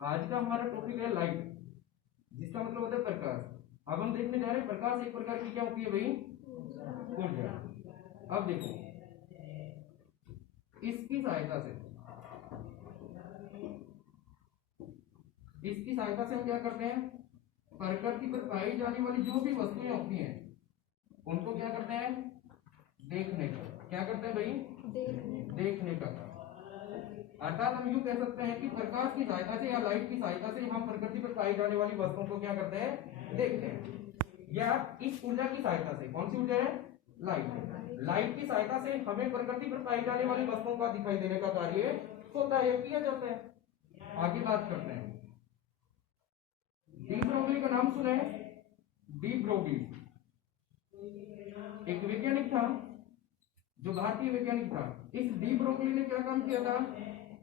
आज का हमारा टॉपिक है लाइट, जिसका मतलब होता है प्रकाश। अब हम देखने जा रहे हैं प्रकाश एक प्रकार की क्या होती है भाई, ऊर्जा। अब देखो इसकी सहायता से हम क्या करते हैं, प्रकृति पर पाई जाने वाली जो भी वस्तुएं होती हैं उनको क्या करते हैं, देखने का। क्या करते हैं भाई, देखने का। अर्थात हम यूं कह सकते हैं कि प्रकाश की सहायता से या लाइट की सहायता से हम प्रकृति पर पाई जाने वाली वस्तुओं को क्या करते हैं, देखते हैं। या इस ऊर्जा की सहायता से, कौन सी ऊर्जा है, लाइट की सहायता से हमें प्रकृति पर पाई जाने वाली वस्तुओं का दिखाई देने का कार्य होता है, किया जाता है। आगे बात करते हैं, डी ब्रोगली का नाम सुना है, डी ब्रोगली एक वैज्ञानिक था जो भारतीय वैज्ञानिक था। इस डी ब्रोगली ने क्या काम किया था,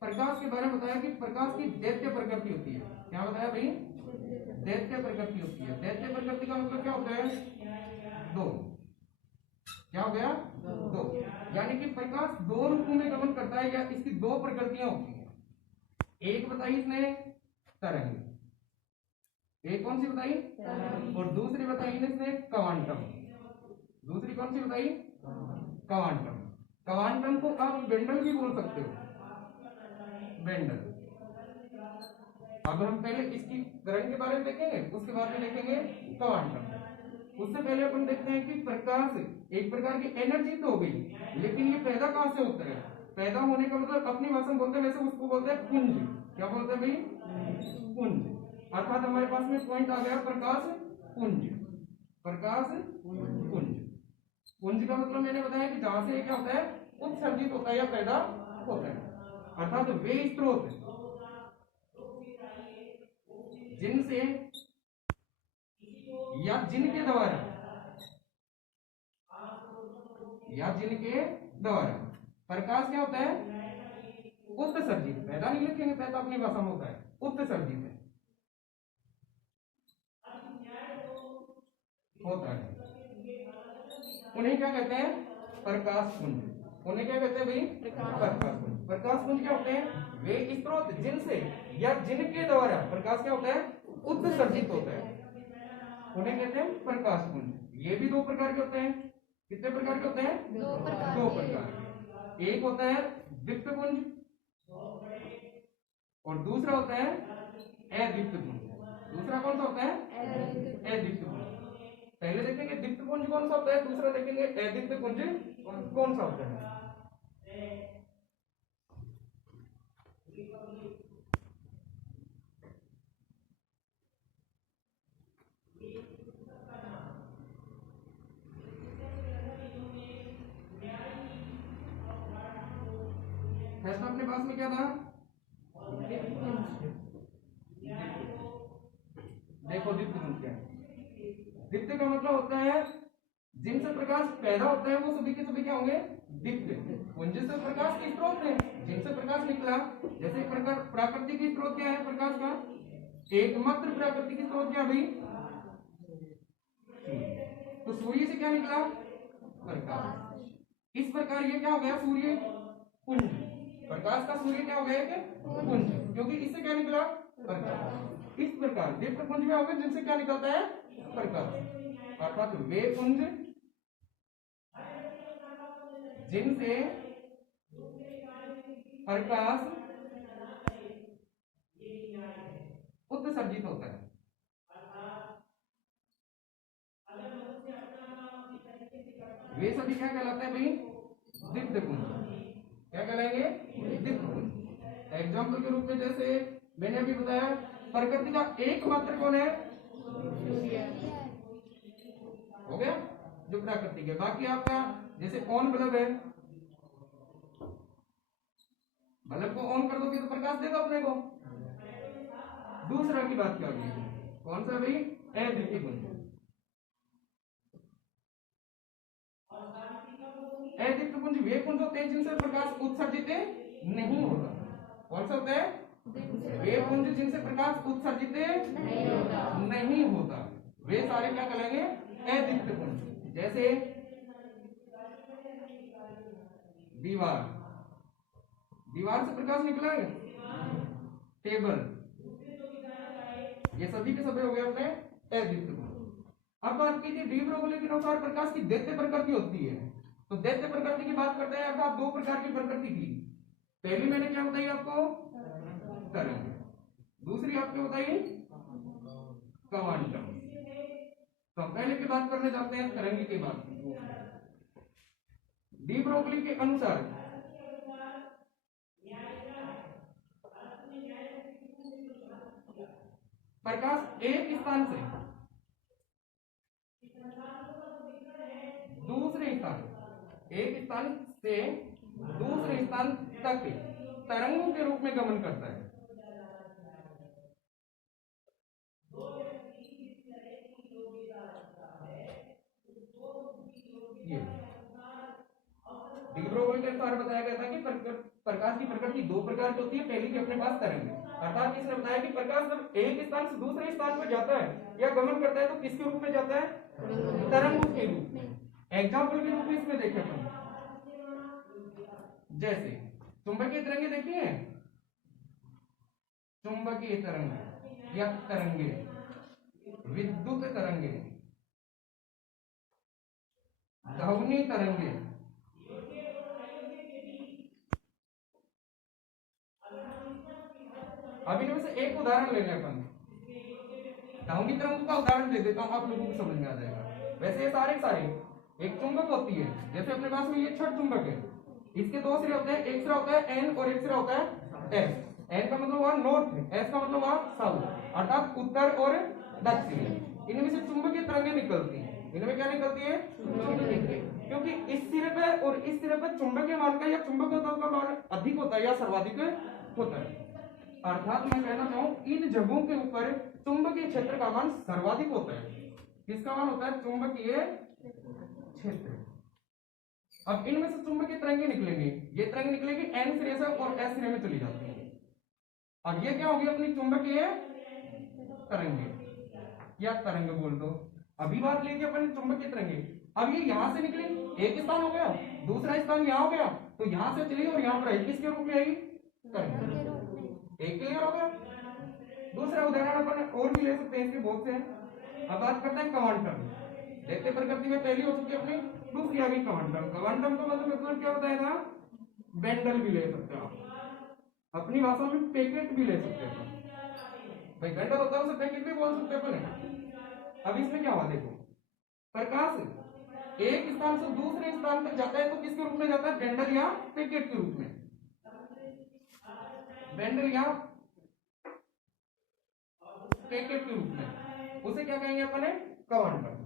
प्रकाश के बारे में बताया कि प्रकाश की दैत्य प्रकृति होती है। क्या बताया भाई, दैत्य प्रकृति होती है। दैत्य प्रकृति का मतलब क्या होता है, दो। क्या हो गया, दो। यानी कि प्रकाश दो रूपों में गमन करता है, या इसकी दो प्रकृतियां होती है। एक बताई इसने तरंग, एक कौन सी बताई, और दूसरी बताई इसने क्वांटम। दूसरी कौन सी बताई, क्वांटम। क्वांटम को आप बेंडल भी बोल सकते हो, बेंडल। अब हम पहले इसकी तरंग के बारे में देखेंगे, उसके बाद में देखेंगे क्वांटम। उससे पहले अपन देखते हैं कि प्रकाश एक प्रकार की एनर्जी तो हो गई, लेकिन ये पैदा कहां से होता है। पैदा होने का मतलब अपनी भाषा में बोलते हैं, वैसे उसको बोलते हैं पुंज। क्या बोलते हैं भाई, पुंज। अर्थात हमारे पास में पॉइंट आ गया प्रकाश पुंज। प्रकाश पुंज, पुंज का मतलब मैंने बताया कि जहां से क्या होता है, उत्सर्जित होता है या पैदा होता है। अर्थात वे स्रोत जिनसे या जिनके द्वारा प्रकाश क्या होता है, उत्सर्जित। पैदा नहीं लिखेंगे, पैदा अपनी भाषा में होता है, उत्सर्जित है, होता है। उन्हें क्या कहते हैं, प्रकाश पुंज। उन्हें क्या कहते हैं भाई, प्रकाश पुंज। प्रकाश पुंज क्या होते हैं, वे स्रोत जिनसे या जिनके द्वारा प्रकाश क्या होता है, उत्सर्जित होता है, उन्हें कहते हैं प्रकाश पुंज। ये भी दो प्रकार के होते हैं। कितने प्रकार के होते हैं, दो प्रकार। एक होता है दीप्त पुंज और दूसरा होता है अदीप्त पुंज। दूसरा कौन सा होता है, अदीप्त पुंज। पहले देखेंगे दीप्त पुंज कौन सा होता है, दूसरा देखेंगे अदीप्त पुंज कौन सा होता है। फर्स्ट अपने पास में क्या था, देखो दीप्त पुंज क्या है। दीप्त का मतलब होता है जिनसे प्रकाश पैदा होता है वो सभी के सभी क्या होंगे, दीप्त। पुंज से प्रकाश के स्रोत है, जिनसे प्रकाश निकला। जैसे प्रकार प्राकृतिक स्रोत क्या है प्रकाश का, एकमात्र प्राकृतिक स्रोत क्या भाई, तो सूर्य से क्या निकला, प्रकाश। इस प्रकार ये क्या हो गया, सूर्य पुंज। प्रकाश का सूर्य क्या हो गया, पुंज, क्योंकि इससे क्या निकला, प्रकाश। इस प्रकार दीप्त पुंज में हो गए जिनसे क्या निकलता है, प्रकाश। अर्थात वे पुंज जिनसे प्रकाश उत्सर्जित होता है। वे सभी क्या कहलाते हैं भाई, दीप्त पुंज। क्या कहलाएंगे, दीप्त पुंज। एग्जाम्पल के रूप में जैसे मैंने अभी बताया, प्रकृति का एकमात्र कौन है, हो गया जो प्राकृतिक है। बाकी आपका जैसे ऑन बल्ब है, बल्ब को ऑन कर दोगे तो प्रकाश देगा अपने को। दूसरा की बात क्या होगी, कौन सा भाई, अदीप्त पुंज। अदीप्त पुंज वे पुंज होते हैं जिनसे प्रकाश उत्सर्जित नहीं होता। कौन सा होता है, वे पुंज जिनसे प्रकाश उत्सर्जित नहीं होता, वे सारे क्या कहलाएंगे, अदीप्त पुंज। जैसे दीवार, दीवार से प्रकाश निकला है, टेबल, ये सभी के सभी हो गए अपने अद्वितीय गुण। अब बात कीजिए डी ब्रोगली के अनुसार प्रकाश की दैत्य प्रकृति होती है। तो दैत्य प्रकृति की बात करते हैं। अर्थात दो प्रकार की प्रकृति थी। पहली मैंने क्या बताई आपको, तरंग, दूसरी आपको बताई क्वांटम। तो पहले की बात करने जाते हैं तरंग की बात। डी ब्रोगली के अनुसार प्रकाश एक स्थान से दूसरे स्थान, एक स्थान से दूसरे स्थान तक तरंगों के रूप में गमन करता है। ये डी ब्रोगली के अनुसार बताया गया था कि प्रकाश की प्रकृति दो प्रकार की होती है। पहली की अपने पास तरंग, अर्थात इसने बताया कि प्रकाश जब एक स्थान से दूसरे स्थान पर जाता है या गमन करता है तो किसके रूप में जाता है, तरंगों के रूप में। एग्जाम्पल के रूप में इसमें देखें अपन, जैसे चुंबकीय तरंगे देखी है, चुंबकीय तरंग या तरंगे, विद्युत तरंगे, ध्वनि तरंगे, अब इनमें से एक उदाहरण ले लें अपन। ध्वनि तरंग का उदाहरण दे देता हूं, आप लोगों को समझ में आ जाएगा। वैसे ये सारे एक चुंबक होती है, जैसे अपने पास में ये छठ चुंबक है, इसके दो सिरे होते हैं, एक सिरा होता है एन और एक सिरा होता है एस। एन का मतलब हुआ नॉर्थ, एस का मतलब हुआ साउथ, अर्थात उत्तर और दक्षिण। इनमें से चुंबकीय तरंगें निकलती हैं। इनमें क्या निकलती है, क्योंकि इस सिरे पे और इस सिरे पे चुंबकीय मान का या चुंबकीय का मान अधिक होता है या सर्वाधिक होता है। अर्थात मैं कहना चाहूं इन जगहों के ऊपर चुंबकीय क्षेत्र का मान सर्वाधिक होता है। किसका मान होता है, चुंबकीय क्षेत्र। अब इनमें से चुंबकीय तरंगें निकलेंगी, ये तरंग निकलेगी एन सिरे से और एस सिरे में चली जाती है। अब ये क्या होगी, अपनी चुंबकीय तरंगे या तरंग बोल दो। अभी बात लीजिए अपन चुंबकीय तरंगे। अब ये यहां से निकली, एक स्थान हो गया, दूसरा स्थान यहां हो गया, तो यहां से चली और यहां पर आई, किसके रूप में आई, तरंग। एक क्लियर हो गया। दूसरा उदाहरण अपन और भी ले सकते हैं, इसके बहुत से हैं। अब बात करते हैं क्वांटम। दैत्य प्रकृति में पहली हो चुकी है अपनी, दूसरी आ गई क्वांटम। क्वांटम का मतलब क्या बताया था, बेंडल भी ले सकते हो आप, अपनी भाषा में पैकेट भी ले सकते हो भाई। बेंडल होता है उसे पैकेट भी बोल सकते हैं। अब इसमें क्या हुआ देखो, प्रकाश एक स्थान से दूसरे स्थान तक जाता है तो किसके रूप में जाता है, बेंडल या पैकेट के रूप में। बेंडल या पैकेट के रूप में, उसे क्या कहेंगे अपन, क्वांटम।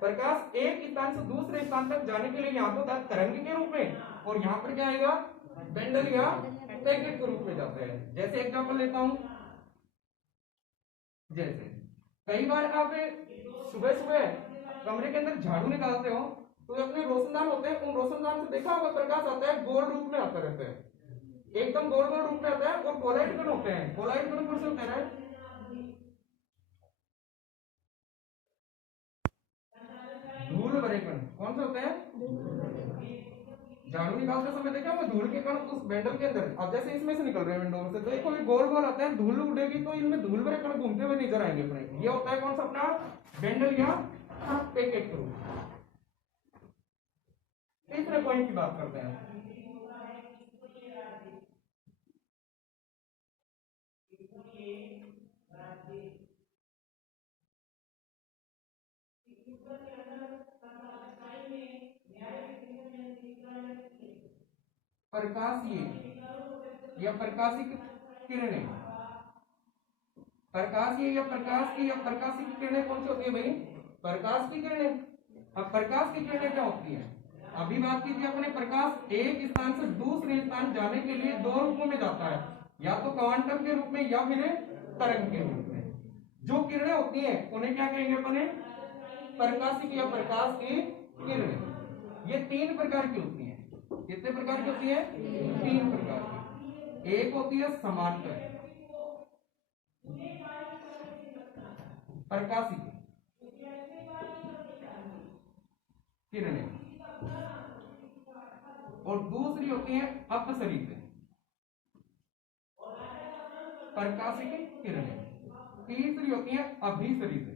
प्रकाश एक स्थान से दूसरे स्थान तक जाने के लिए यहाँ तो तरंग के रूप में, और यहाँ पर क्या आएगा, बेंडल या पैकेट के रूप में जाता है। जैसे एग्जांपल लेता हूं, जैसे कई बार आप सुबह सुबह कमरे के अंदर झाड़ू निकालते हो तो अपने रोशनदान होते हैं, उन रोशनदान से देखा होगा प्रकाश आता है, गोल रूप में आता रहता है, एकदम गोल गोल रूप में आता है। और कोलाइड कण होते हैं, कोलाइड कण कौन से होते हैं, धूल भरे कण। कौन से होते हैं, झाड़ू निकालते समय देखा होगा धूल के कण उस बेंडल के अंदर। अब जैसे इसमें से निकल रहे हैं विंडो में से, तो देखो ये गोल गोल आते हैं, धूल उड़ेगी तो इनमें धूल भरे कण घूमते हुए नजर आएंगे अपने। ये होता है कौन सा अपना, बेंडल या पैकेट के रूप। तीसरे पॉइंट की बात करते हैं। प्रकाशीय या प्रकाशिक किरणें, प्रकाशीय या प्रकाशिक किरणें कौन सी होती है भाई, प्रकाश की किरणें। अब प्रकाश की किरणें क्या होती है, अभी बात कीजिए अपने, प्रकाश एक स्थान से दूसरे स्थान जाने के लिए दो रूपों में जाता है, या तो क्वांटम के रूप में या फिर तरंग के रूप में। जो किरणें होती हैं उन्हें क्या कहेंगे अपने, प्रकाशिक या प्रकाश की किरणें। ये तीन प्रकार की होती हैं। कितने प्रकार की होती है, तीन प्रकार की। एक होती है समांतर प्रकाशिक किरणें, और दूसरी होती है अपसरित प्रकाशिक किरणें। तीसरी होती है अभिसरित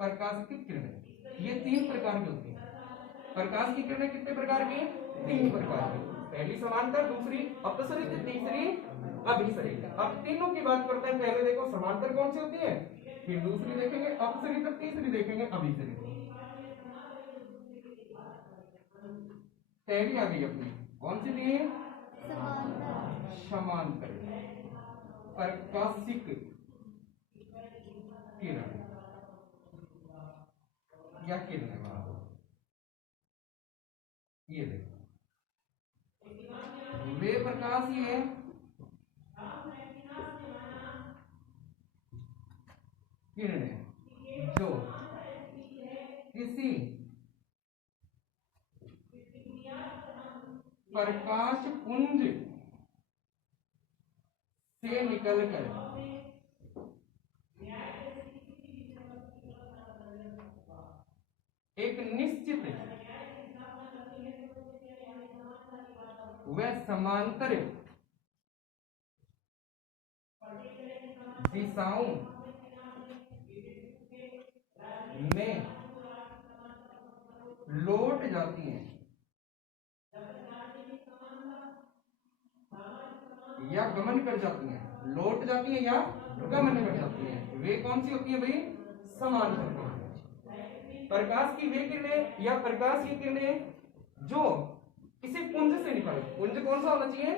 प्रकाश की किरणें। ये 3 प्रकार की होती है। प्रकाश की किरणें कितने प्रकार की? 3 प्रकार की। पहली समांतर, दूसरी अपसरित, तीसरी अभिसरित। अब तीनों की बात करते हैं। पहले देखो समांतर कौन सी होती है, फिर दूसरी देखेंगे अपसरित, तीसरी देखेंगे अभिसरित। पहली आ गई अपनी, कौन सी थी? समांतर प्रकाशिक किरण या किरणें। ये देखो वे प्रकाश ही है किरणें जो किसी प्रकाश पुंज से निकलकर एक निश्चित व समांतर दिशाओं में लौट जाती हैं या गमन कर जाती हैं। लौट जाती हैं या गमन कर जाती हैं। वे कौन सी होती है भाई? समांतर। प्रकाश की वे किरणें या प्रकाश की किरणें जो किसी पुंज से निकले। पुंज कौन सा होना चाहिए?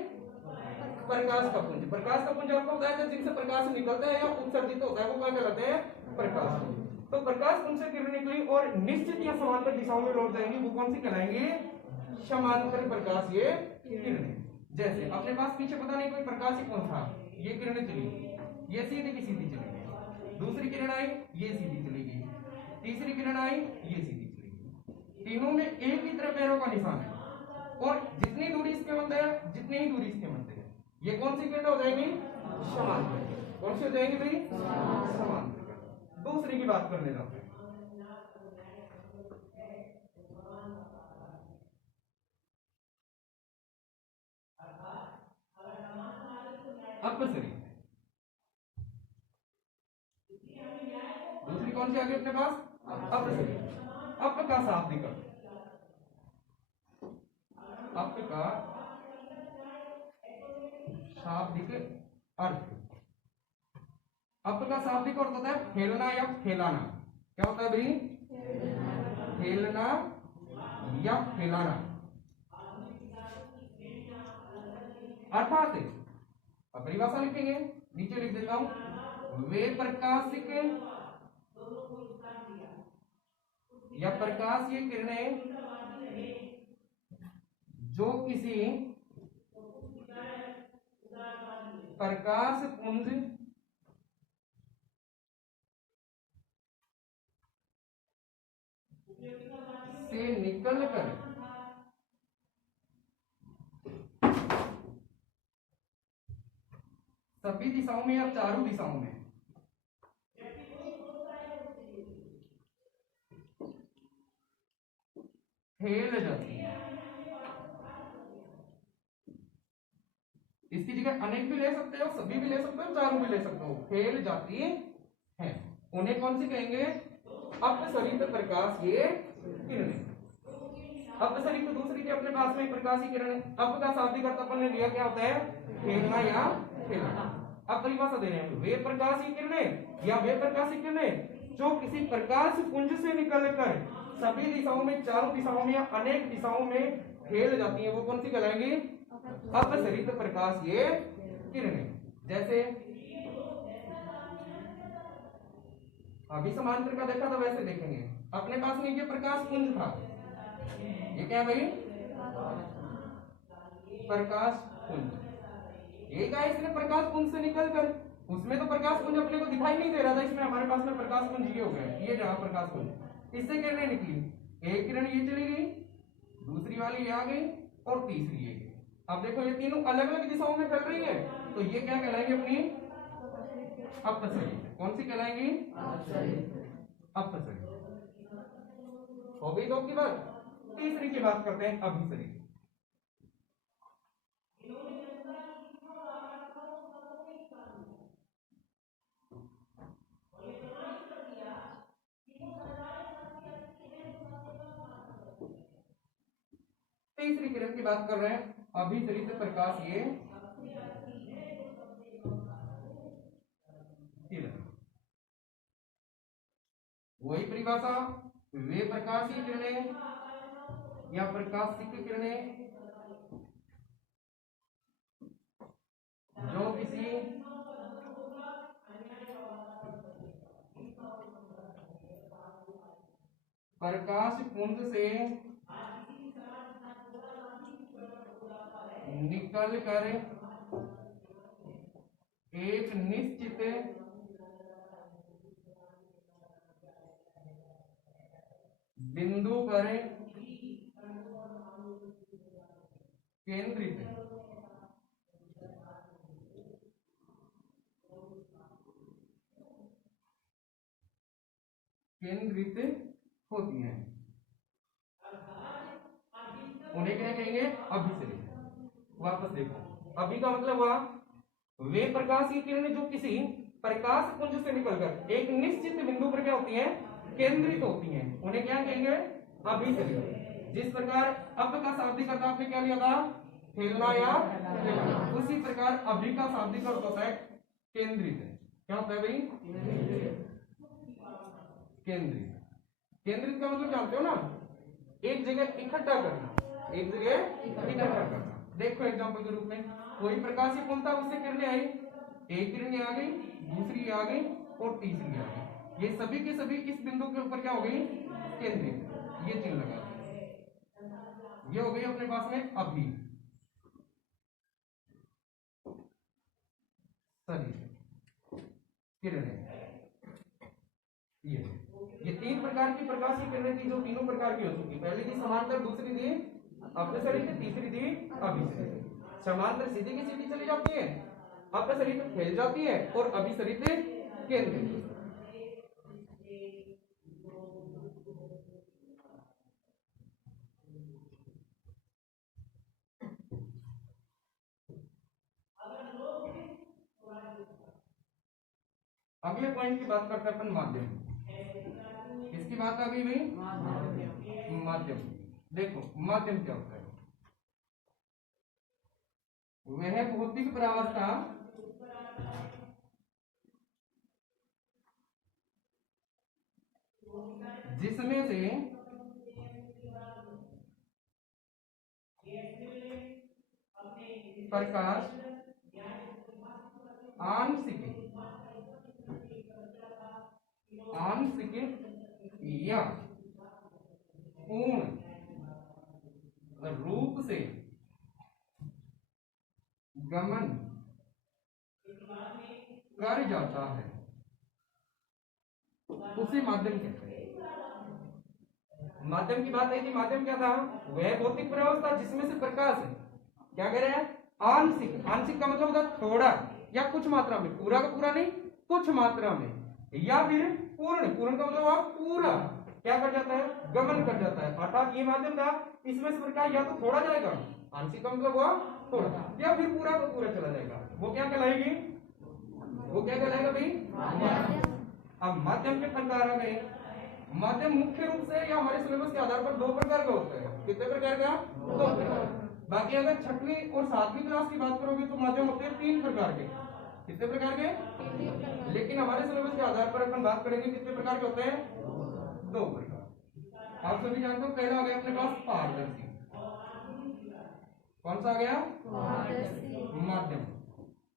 प्रकाश का पुंज। प्रकाश का पुंज आपको बताया जिनसे प्रकाश निकलता है या उत्सर्जित होता है वो क्या कहलाते हैं? प्रकाश। तो प्रकाश पुंज से किरण निकली और निश्चित या समांतर दिशाओं में लौट जाएंगी, वो कौन सी कहलाएंगी? समांतर प्रकाश ये किरणें। जैसे अपने पास पीछे पता नहीं कोई प्रकाश ही कौन था, ये किरणें चली, ये सीधी की सीधी चली गई। दूसरी किरण आई, ये सीधी चली गई। तीसरी किरण आई, ये सीधी चली गई। तीनों में एक ही तरह पैरों का निशान है और जितनी दूरी इसके मध्य है जितनी ही दूरी इसके मध्य है, ये कौन सी किरण हो जाएंगी? समांतर। कौन सी हो जाएंगी भाई? समांतर। दूसरी की बात करने जाते हैं। अपसरित। दूसरी कौन सी आ गई अपने पास? अपसरित। अप का शाब्दिक अप का शाब्दिक अर्थ। अप का शाब्दिक अर्थ होता है फैलना या फैलाना। क्या होता है भाई? फैलना या फैलाना। अर्थात अब परिभाषा लिखेंगे, नीचे लिख देता हूं। वे प्रकाशिक या प्रकाशीय किरणें जो किसी प्रकाश पुंज से निकलकर सभी दिशाओं में या चारों दिशाओं में फैल जाती है। इसकी जगह अनेक भी ले सकते हो, सभी भी ले सकते हो, चारों भी ले सकते हो। फैल जाती है, उन्हें कौन सी कहेंगे? अपसरित प्रकाश ये किरणें। अपसरित दूसरी के अपने पास में प्रकाश की किरण। अप का शाब्दिक अर्थ अपन ने लिया, क्या होता है? फैलना या फैलाना। अब परिभाषा दे रहे हैं, वे प्रकाश की किरणें या वे प्रकाश की किरणें जो किसी प्रकाश पुंज से निकलकर सभी दिशाओं में, चारों दिशाओं में या अनेक दिशाओं में फैल जाती है, वो कौन सी कहलाएंगी? अपसरित प्रकाश ये किरणें। जैसे अभी समांतर का देखा तो वैसे देखेंगे। अपने पास में ये प्रकाश पुंज था, ये क्या भाई? प्रकाश पुंज। ये क्या? इसने प्रकाश पुंज से निकलकर, उसमें तो प्रकाश पुंज अपने को दिखाई नहीं दे रहा था, इसमें हमारे पास में प्रकाश पुंज ये हो गया, ये रहा प्रकाश पुंज। इससे किरणें निकली, एक किरण ये चली गई, दूसरी वाली ये आ गई और तीसरी ये गई। अब देखो ये तीनों अलग अलग दिशाओं में फैल रही है, तो ये क्या कहलाएंगे? अपनी अपसरित। कौन सी कहलाएंगी? अपसरित। हो गई दो की बात। तीसरी की बात करते हैं, अभिसरित। तीसरी किरण की बात कर रहे हैं, अभिसरित प्रकाश ये किरण। वही परिभाषा, वे प्रकाशीय किरणें या प्रकाशिक किरणें जो किसी प्रकाश पुंज से निकल कर एक निश्चित बिंदु पर केंद्रित होती हैं, उन्हें क्या कहेंगे? अभिसरित। वापस देखो, अभी का मतलब हुआ वे प्रकाशीय किरणें जो किसी प्रकाश पुंज से निकलकर एक निश्चित बिंदु पर क्या होती हैं? केंद्रित होती हैं, उन्हें क्या कहेंगे? अभिसरित। जिस प्रकार अब का शाब्दिक अर्थ आपने क्या लिया था? फैलना या फैलाना। उसी प्रकार अभी का शाब्दिक अर्थ होता है केंद्रित। क्या होता है भाई? केंद्रित। केंद्रित का मतलब जानते हो ना? एक जगह इकट्ठा करना, एक जगह इकट्ठा करना। देखो एग्जांपल के रूप में, कोई प्रकाशीय पुंज था, उससे किरणें आई, एक किरण आ गई, दूसरी आ गई और तीसरी आ गई। ये सभी के सभी इस बिंदु के ऊपर क्या हो गई? केंद्रित। ये चिन्ह लगा, ये हो गई अपने पास में अभी सभी किरणें। ये तीन प्रकार की प्रकाशीय किरणें थी, जो तीनों प्रकार की हो चुकी। पहली थी समांतर, दूसरी थी अपसरित, तीसरी थी अभिसरित। समांतर सीधी की सीधी चली जाती है, अपसरित फैल जाती है और अभिसरित केंद्रित। अगले पॉइंट की बात करते हैं अपन, माध्यम। किसकी बात आ गई भाई? माध्यम। देखो माध्यम क्या होता है? वह भौतिक परावस्था जिसमें से प्रकाश आंशिक या पूर्ण रूप से गमन कर जाता है, उसे माध्यम कहते हैं। माध्यम की बात आई थी, माध्यम क्या था? वह भौतिक परावस्था जिसमें से प्रकाश क्या कह रहे हैं? आंशिक। आंशिक का मतलब होता है थोड़ा या कुछ मात्रा में, पूरा का पूरा नहीं, कुछ मात्रा में, या फिर पूर्ण। पूर्ण का मतलब पूरा क्या कर जाता है? गमन कर जाता है। अर्थात ये माध्यम था, इसमें से प्रकाश या तो थोड़ा जाएगा, आंशिक का मतलब हुआ थोड़ा, या फिर पूरा का पूरा चला जाएगा। वो क्या कहलाएगी? वो क्या कहलाएगा भाई? अब माध्यम के प्रकार आ गए। माध्यम मुख्य रूप से या हमारे सिलेबस के आधार पर दो प्रकार का होता है। कितने प्रकार का? दो प्रकार। बाकी अगर छठवीं और सातवीं क्लास की बात करोगे तो माध्यम होते हैं तीन प्रकार के। कितने प्रकार के? लेकिन हमारे सिलेबस के आधार पर अपन बात करेंगे कितने प्रकार के होते हैं? दो प्रकार। आप सभी जानते हो, पहला आ गया अपने पास पारदर्शी। कौन सा आ गया? माध्यम।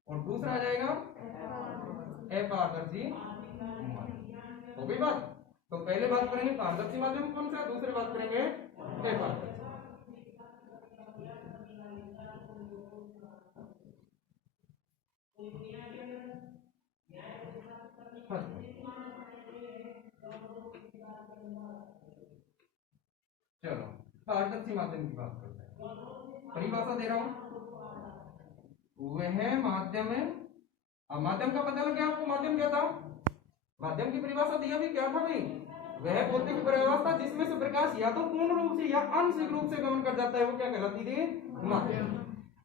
और दूसरा आ जाएगा अपारदर्शी। हो गई बात? तो पहले बात करेंगे पारदर्शी माध्यम कौन सा, दूसरे बात करेंगे अपारदर्शी। चलो पारदर्शी माध्यम की बात करते हैं। परिभाषा दे रहा हूं, वह माध्यम है। अब माध्यम का पता लग गया आपको? माध्यम क्या था? माध्यम की परिभाषा दी अभी क्या था भाई? वह भौतिक परावस्था जिसमें से प्रकाश या तो पूर्ण रूप से या आंशिक रूप से गमन कर जाता है, वो क्या कहलाती थी? माध्यम।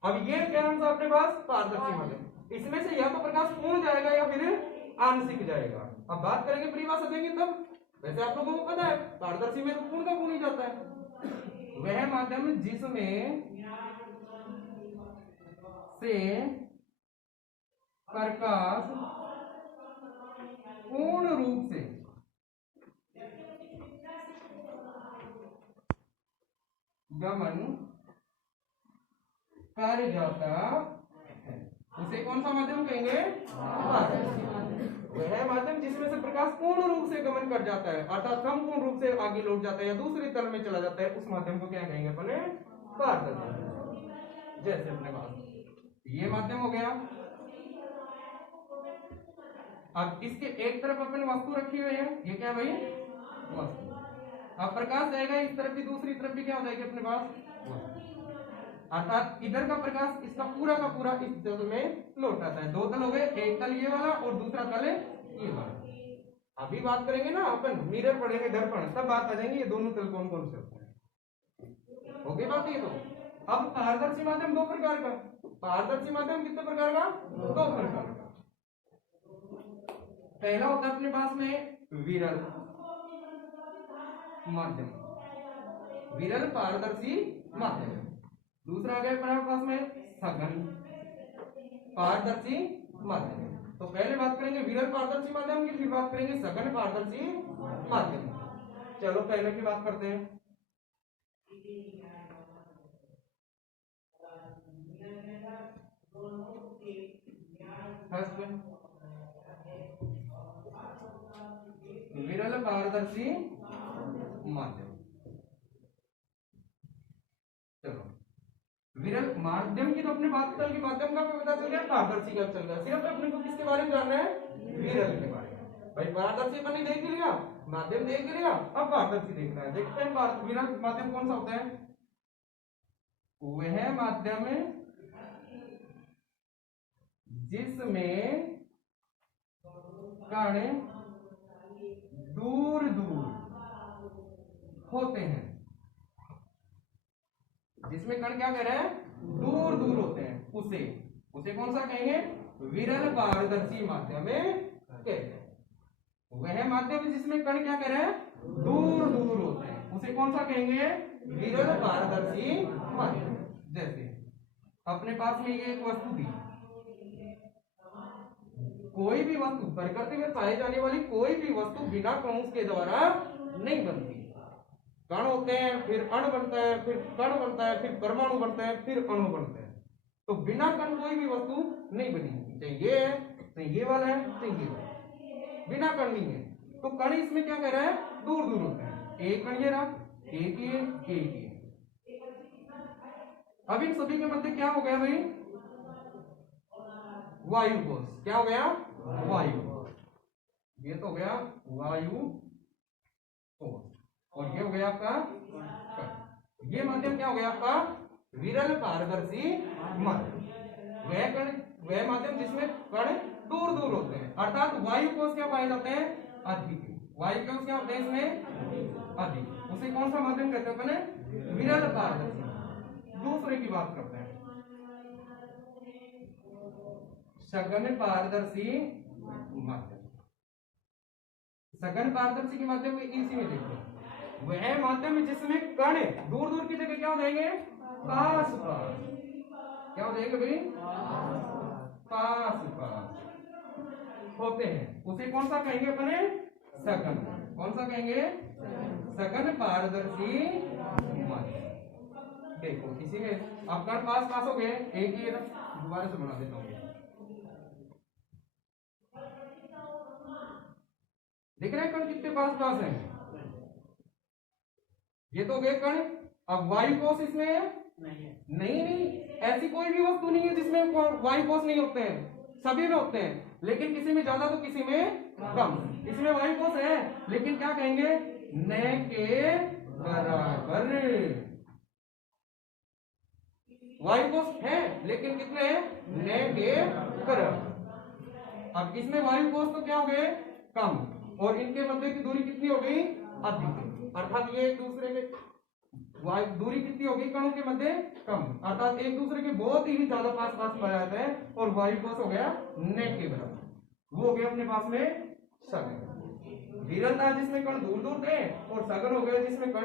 अब ये क्या नाम था अपने पास? पारदर्शी माध्यम। इसमें से या तो प्रकाश पूर्ण जाएगा या फिर आंशिक जाएगा। अब बात करेंगे परिभाषा देंगे तब। वैसे आप लोगों को पता है पारदर्शी में तो पूर्ण का पूर्ण ही जाता है, वह माध्यम जिसमें से प्रकाश पूर्ण रूप से गमन कर जाता है उसे कौन सा माध्यम कहेंगे? वह माध्यम जिसमें से प्रकाश पूर्ण रूप से गमन कर जाता है अर्थात संपूर्ण रूप से आगे लौट जाता है या दूसरी तल में चला जाता है उस माध्यम को क्या कहेंगे अपने? पारदर्शी। जैसे अपने पास ये माध्यम हो गया। अब इसके एक तरफ अपने वस्तु रखी हुई है, ये क्या भाई? वस्तु। अब प्रकाश जाएगा इस तरफ भी, दूसरी तरफ भी क्या हो जाएगी अपने पास? अर्थात इधर का प्रकाश इसका पूरा का पूरा इस तल में लौट आता है। दो तल हो गए, एक तल ये वाला और दूसरा तल ये वाला। अभी बात करेंगे ना अपन, मिरर पढ़ेंगे, दर्पण, तब बात आ जाएंगे ये दोनों तल कौन कौन से होते हैं। हो गई बात ये तो। अब पारदर्शी माध्यम दो प्रकार का। पारदर्शी माध्यम कितने प्रकार का? दो प्रकार का। पहला होता है अपने पास में विरल माध्यम, विरल पारदर्शी माध्यम। दूसरा आ गया अपने पास में सघन पारदर्शी माध्यम। तो पहले बात करेंगे विरल पारदर्शी माध्यम की, फिर बात करेंगे सघन पारदर्शी माध्यम। चलो पहले की बात करते हैं। विरल पारदर्शी माध्यम। चलो विरल माध्यम की तो अपने बात कल की माध्यम का पता चल गया, पारदर्शी का चल गया। सिर्फ अपने को किसके बारे में जानना है? विरल के बारे में। भाई पारदर्शी अपन ने देख लिया, माध्यम देख लिया, अब पारदर्शी देखना है। देखते हैं विरल माध्यम कौन सा होता है? वह माध्यम जिसमें कण दूर दूर होते हैं, जिसमें कण क्या कह रहे हैं? दूर दूर होते हैं, उसे कौन सा कहेंगे? विरल पारदर्शी माध्यम कहते हैं। वह माध्यम जिसमें कण क्या कह रहे हैं? दूर दूर होते हैं, उसे कौन सा कहेंगे? विरल पारदर्शी माध्यम। जैसे अपने पास में ये एक वस्तु थी, कोई भी वस्तु, प्रकृति में पाई जाने वाली कोई भी वस्तु बिना कणों के द्वारा नहीं बनती। कण होते हैं, फिर अणु बनता है, फिर कण बनता है, फिर परमाणु बनता है, फिर अणु बनता है। तो बिना कण कोई भी वस्तु नहीं बनी। चाहे ये है, चाहे ये वाला है, चाहे ये वाला, बिना कण नहीं है। तो कण इसमें क्या कह रहा है? दूर दूर होते हैं। एक कण ये रहा, एक ही है, एक ही है। अब इन सभी के मध्य क्या हो गया भाई? वायु कोश। क्या हो गया? वायु। ये तो हो गया वायु कोश, और ये हो गया आपका कण। ये माध्यम क्या हो गया आपका? विरल पारदर्शी माध्यम। वह माध्यम जिसमें कण दूर दूर होते हैं, अर्थात वायु कोश क्या पाए जाते हैं? अधिक। वायु कोश क्या होते हैं इसमें? अधिक। उसे कौन सा माध्यम कहते हैं अपने? विरल पारदर्शी। दूसरे की बात करते हैं, सघन पारदर्शी माध्यम। सघन पारदर्शी के माध्यम में इसी में देखो, वह माध्यम जिसमें कण दूर दूर की जगह क्या हो जाएंगे? पास पास। क्या हो जाएंगे भाई? पास पास होते हैं, उसे कौन सा कहेंगे अपने? सघन। कौन सा कहेंगे? सघन पारदर्शी माध्यम। देखो इसी में अब कण पास पास हो गए, एक ही है, दोबारा से बना देता हूँ। देख रहे हैं कण कितने पास पास हैं? ये तो गए कण। अब वायु कोश इसमें है? नहीं, ऐसी कोई भी वस्तु नहीं है जिसमें वायु कोश नहीं होते हैं, सभी में होते हैं, लेकिन किसी में ज्यादा तो किसी में कम। इसमें वायु कोश है, लेकिन क्या कहेंगे? न के बराबर। वायु कोश है, लेकिन कितने हैं? न के बराबर। अब इसमें वायु कोश तो क्या हो गए? कम, और इनके मध्य की दूरी कितनी हो गई? अधिक। अर्थात ये एक दूसरे के दूरी कितनी हो गई? कणों के मध्य कम, अर्थात एक दूसरे के बहुत ही ज्यादा पास पास पाया जाता है, और वायु कोश हो गया नेट के बराबर। वो हो गया अपने पास में सघन। विरल था जिसमें कण दूर दूर थे, और सघन हो गया जिसमें कण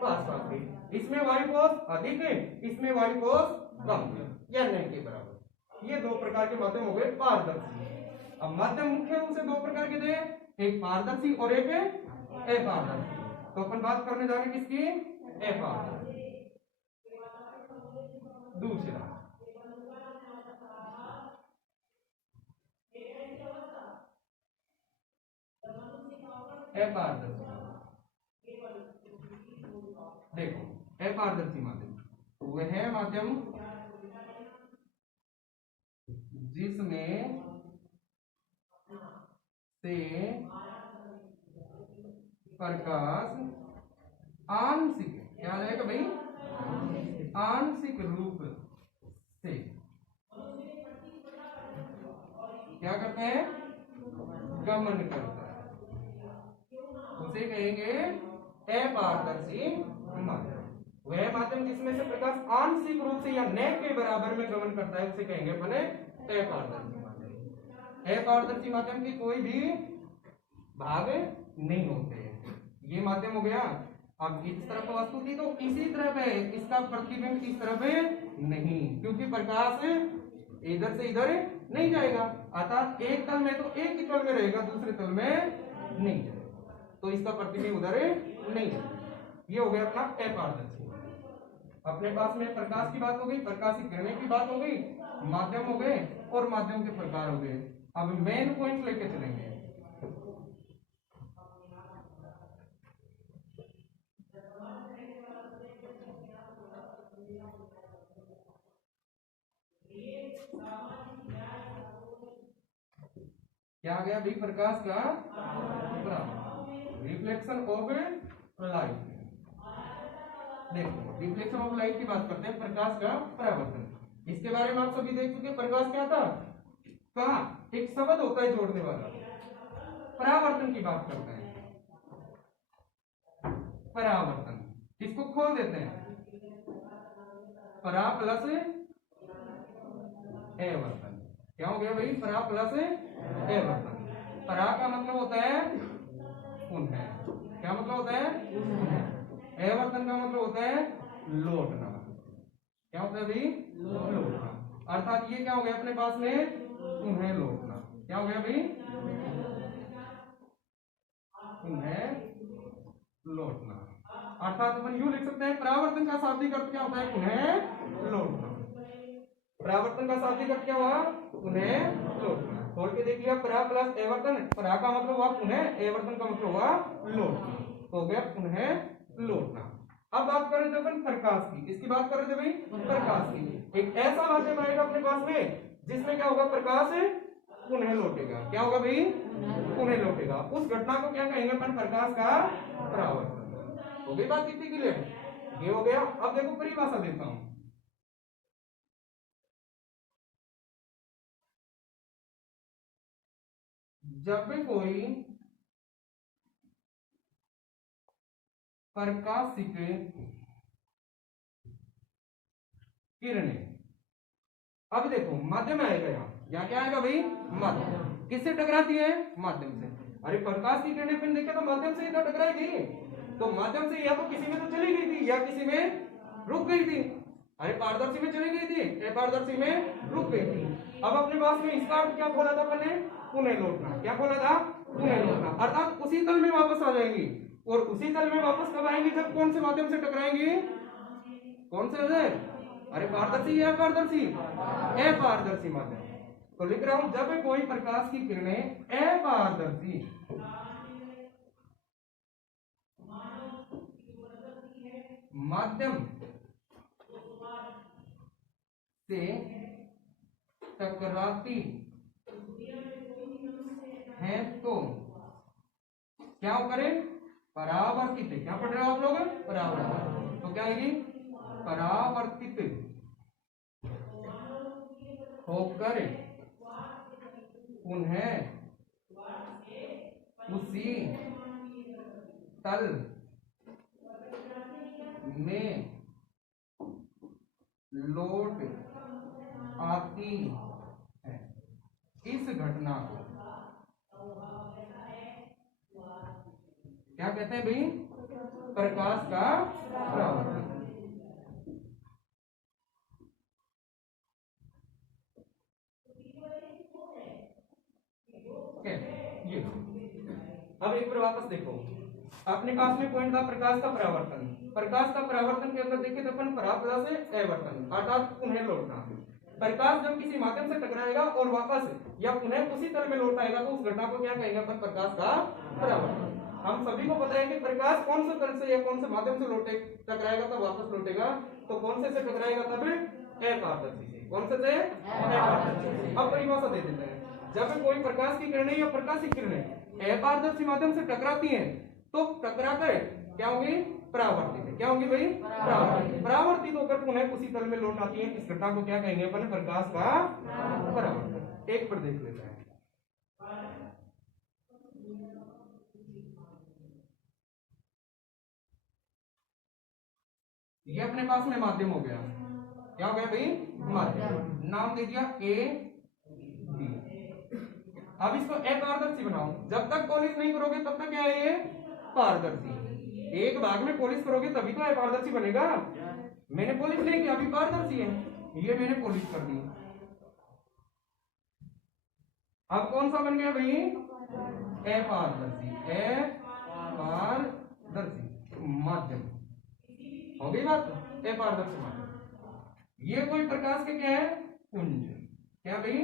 पास पास थे। इसमें वायु कोष अधिक है, इसमें वायु कोष कम है या न के बराबर। ये दो प्रकार के माध्यम हो गए पारदर्शी। अब माध्यम मुख्य रूप से दो प्रकार के थे, एक पारदर्शी और एक अपारदर्शी। तो अपन बात करने जा रहे हैं किसकी? अपारदर्शी। दूसरा अपारदर्शी। देखो अपारदर्शी माध्यम वह माध्यम जिसमें से प्रकाश आंशिक, क्या रहेगा भाई? आंशिक रूप से क्या करते हैं? गमन करता है, उसे कहेंगे अपारदर्शी माध्यम। वह माध्यम जिसमें से प्रकाश आंशिक रूप से या न के बराबर में गमन करता है उसे कहेंगे अपने अपारदर्शी माध्यम। अपारदर्शी माध्यम के कोई भी भाग नहीं होते। ये माध्यम हो गया। अब इस तरफ वस्तु थी तो इसी तरफ है, इसका प्रतिबिंब इस तरफ है नहीं, क्योंकि प्रकाश इधर से इधर नहीं जाएगा, अर्थात एक तल में तो एक ही तल में रहेगा, दूसरे तल में नहीं जाएगा, तो इसका प्रतिबिंब उधर नहीं जाएगा। ये हो गया अपना अपारदर्शी। अपने पास में प्रकाश की बात हो गई, प्रकाश की किरणें की बात हो गई, माध्यम हो गए और माध्यम के प्रकार हो गए। अब मेन पॉइंट लेके चलेंगे। क्या आ गया भाई? प्रकाश का रिफ्लेक्शन ऑफ लाइट। देखो रिफ्लेक्शन ऑफ लाइट की बात करते हैं, प्रकाश का परावर्तन। इसके बारे में आप सभी देख चुके। प्रकाश क्या था? कहा एक शब्द होता है जोड़ने वाला। परावर्तन की बात करते हैं। परावर्तन इसको खोल देते हैं, परा प्लस एवर्तन। क्या हो गया भाई? परा प्लस एवर्तन। परा का मतलब होता है पुनः, क्या मतलब होता है? पुनः। एवर्तन का मतलब होता है लौटना। क्या होता है भाई? लौटना। अर्थात ये क्या हो गया अपने पास में? पुनः लौटना। क्या हो गया भाई? पुनः लौटना। अर्थात अपन यूं लिख सकते हैं, परावर्तन का शाब्दिक अर्थ क्या होता है? पुनः लौटना। परावर्तन का शाब्दिक अर्थ क्या हुआ? पुनः लौटना। खोल के देख लिया, परा प्लस एवर्तन। परा का मतलब हुआ पुनः, एवर्तन का मतलब हुआ लौटना, तो हो गया पुनः लौटना। अब बात कर रहे थे अपन प्रकाश की। किसकी बात कर रहे थे भाई? प्रकाश की। एक ऐसा माध्यम आएगा अपने पास में जिसमें क्या होगा? प्रकाश पुनः लौटेगा। क्या होगा भाई? पुनः लौटेगा। उस घटना को क्या कहेंगे अपन? प्रकाश का परावर्तन। हो गई बात कितनी क्लियर? ये हो गया। अब देखो परिभाषा देता हूं। जब भी कोई प्रकाशिक किरणें, अब देखो माध्यम आएगा यहाँ क्या आएगा भाई? माध्यम। किससे टकराती है? माध्यम से। अरे प्रकाश की किरणें फिर देखे तो माध्यम से ही तो टकराएगी, तो माध्यम से या तो किसी में तो चली गई थी या किसी में रुक गई थी। अरे पारदर्शी में चली गई थी, अपारदर्शी में रुक गई थी। अब अपने पास में इसका अर्थ क्या बोला था अपन ने? पुनः लौटना। क्या बोला था? पुनः लौटना। अर्थात उसी तल में वापस आ जाएंगी। और उसी तल में वापस कब आएंगे? जब कौन से माध्यम से टकराएंगे? कौन से? अरे पारदर्शी या अपारदर्शी? अपारदर्शी माध्यम। तो लिख रहा हूं, जब कोई प्रकाश की किरणें अपारदर्शी माध्यम से टकराती है तो क्या करें? परावर्तित। क्या पढ़ रहे हो आप लोग? परावर्तित। तो क्या आएगी? परावर्तित होकर पुनः उसी तल में लौट आती है। इस घटना को क्या कहते हैं भाई? प्रकाश का परावर्तन। कहते हैं। ये अब एक बार वापस देखो, अपने पास में पॉइंट था प्रकाश का परावर्तन। प्रकाश का परावर्तन के अंदर देखे तो अपन पराप्ला से अवर्तन अर्थात पुनः लौटना। प्रकाश जब किसी माध्यम से टकराएगा और वापस या पुनः उसी तल में लौट आएगा तो उस घटना को क्या कहेंगे अपन? प्रकाश का परावर्तन। हम सभी को पता है कि प्रकाश कौन से तल से या कौन से माध्यम से लौटे टकराएगा तो वापस लौटेगा, तो कौन से टकराएगा तब? अपारदर्शी से। कौन से? अपारदर्शी। अब परिभाषा दे देते हैं, जब कोई प्रकाश की किरणें या प्रकाशित किरणें अपारदर्शी माध्यम से टकराती हैं तो टकराकर क्या होंगी? परावर्तित। क्या होंगी भाई? परावर्तित। परावर्तित होकर पुनः उसी तल में लौट आती है। इस घटना को क्या कहेंगे अपन? प्रकाश का परावर्तन। एक पर देख लेते हैं। ये अपने पास में माध्यम हो गया। क्या हो गया भाई? माध्यम। नाम दे दिया ए बी। अब इसको अपारदर्शी बनाओ। जब तक पॉलिश नहीं करोगे तब तक क्या है ये? पारदर्शी। एक भाग में पॉलिश करोगे तभी तो अपारदर्शी बनेगा। मैंने पॉलिश नहीं किया, अभी पारदर्शी है। ये मैंने पॉलिश कर दी, अब कौन सा बन गया भाई? अपारदर्शी। अपारदर्शी माध्यम हो गई बात। अपारदर्शी माध्यम। ये कोई प्रकाश के क्या है? पुंज। क्या भाई?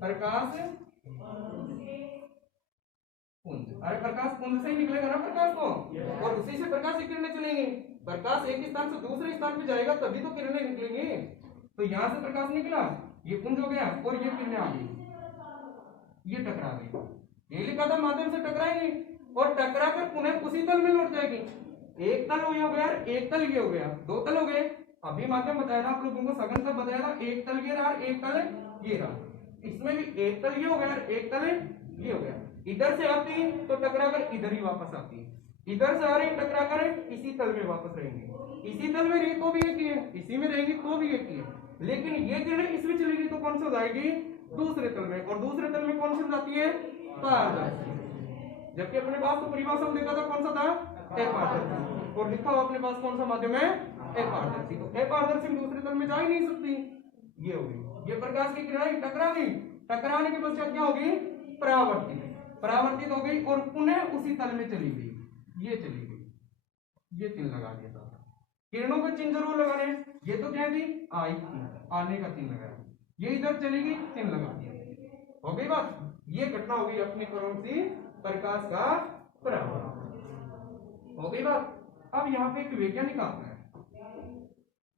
प्रकाश पुंज। अरे प्रकाश पुंज से ही निकलेगा ना प्रकाश को, और उसी से प्रकाश की किरणें चलेंगी। प्रकाश एक स्थान से दूसरे स्थान पे जाएगा तभी तो किरणें निकलेंगी। तो यहां से प्रकाश निकला, ये पुंज हो गया और ये किरणें आ गई, ये टकरा गई। ये लिखा था माध्यम से टकराएंगी और टकरा कर पुनः उसी तल में लौट जाएगी। एक तल हो गया, एक तल ये हो गया, दो तल हो गए। अभी माध्यम बताया था आप लोगों को, सघन तल बताया था। एक तल ये रहा, एक तल ये रहा। इसमें भी एक तल ये हो गया, एक तल ये हो गया। इधर से आती तो टकरा कर इधर ही वापस आती, इधर से आ रही टकरा कर इसी तल में वापस रहेंगे। इसी तल में रही तो भी एक ही है, इसी में रहेगी तो भी एक ही है। लेकिन ये किरणें इसमें चलेगी तो कौन सा जाएगी? दूसरे तल में। और दूसरे तल में कौन सी जाती है? पारदर्शी। जबकि अपने पास तो परिभाषा देखा था कौन सा था? अपारदर्शी। और लिखा हुआ अपने पास कौन सा माध्यम है? अपारदर्शी। तो अपारदर्शी दूसरे तल में जा ही नहीं सकती। ये होगी, ये प्रकाश की किरणें टकरा गई, टकराने के पश्चात क्या होगी? परावर्तित। परावर्तित हो गई और पुनः उसी तल में चली गई, ये चली गई। ये चिन्ह लगा दिया था। किरणों का चिन्ह जरूर लगाने। ये तो क्या थी? आई थी, आने का चिन्ह लगाया। ये इधर चलेगी, चिन्ह लगा दिया। हो गई बात। ये घटना होगी अपनी कौन सी? प्रकाश का परावर्तन। हो गई बात। अब यहाँ पे एक वैज्ञानिक आता है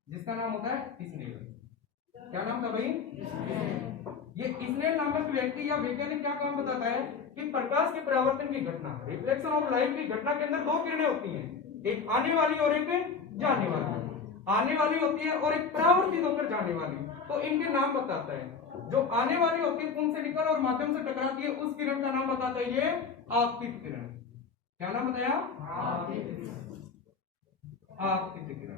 जिसका नाम होता है स्नेल। क्या नाम था भाई? ये स्नेल नामक व्यक्ति या वैज्ञानिक क्या काम बताता है कि प्रकाश के परावर्तन की घटना, रिफ्लेक्शन ऑफ लाइट की घटना के अंदर दो किरणें होती हैं, एक आने वाली और एक जाने वाली। आने वाली होती है और एक परावर्तित होकर जाने वाली। तो इनके नाम बताता है। जो आने वाली होती है पुंज से निकल और माध्यम से टकराती है, उस किरण का नाम बताता है ये आपतित किरण। क्या नाम बताया? आपतित किरण।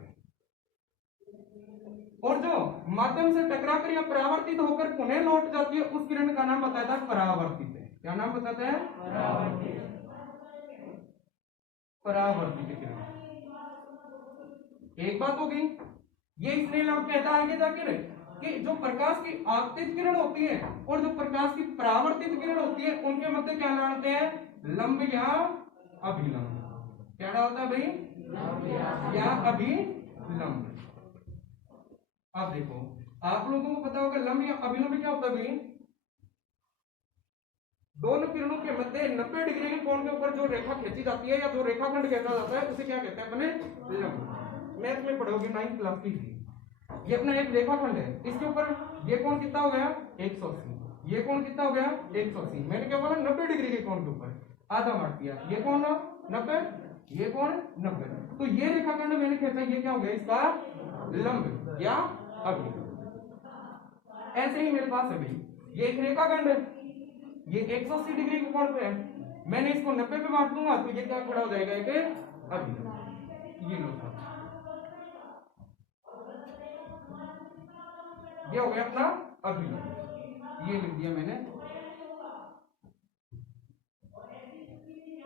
और जो माध्यम से टकराकर या परावर्तित होकर पुनः लौट जाती है, उस किरण का नाम बताता है परावर्तित। क्या नाम बताता है? परावर्तित किरण। एक बात होगी। ये इसलिए नाम कहता है आगे जाकर कि जो प्रकाश की आपतित किरण होती है और जो प्रकाश की परावर्तित किरण होती है, उनके मध्य क्या डालते हैं? लंब या अभिलंब। क्या होता है भाई? या अभिलंब। अब देखो, आप लोगों को पता होगा लंब या अभिलंब क्या होता है भाई? दोनों किरणों के मध्य 90 डिग्री के कोण के ऊपर जो रेखा खींची जाती है या जो रेखाखंड कहता जाता है, उसे क्या कहते हैं अपने? लंब। मैथ में पढ़ोगे 9th क्लास की। ये अपना एक रेखाखंड है, इसके ऊपर ये कोण कितना हो गया? 180। ये कोण कितना हो गया? 180। मैंने क्या बोला? 90 डिग्री के कोण के ऊपर आधा मार दिया। ये कोण 90, ये कोण 90। तो ये रेखाखंड मैंने खींचा, ये क्या हो गया? इसका लंब या अभिलंब। ऐसे ही मेरे पास है भाई, ये एक रेखाखंड है, ये 180 डिग्री के कोण पे है। मैंने इसको 90 पे बांट दूंगा तो ये क्या खड़ा हो जाएगा? एक अभिलंब। ये लो, ये हो गया अपना अभिलंब। ये लिख दिया मैंने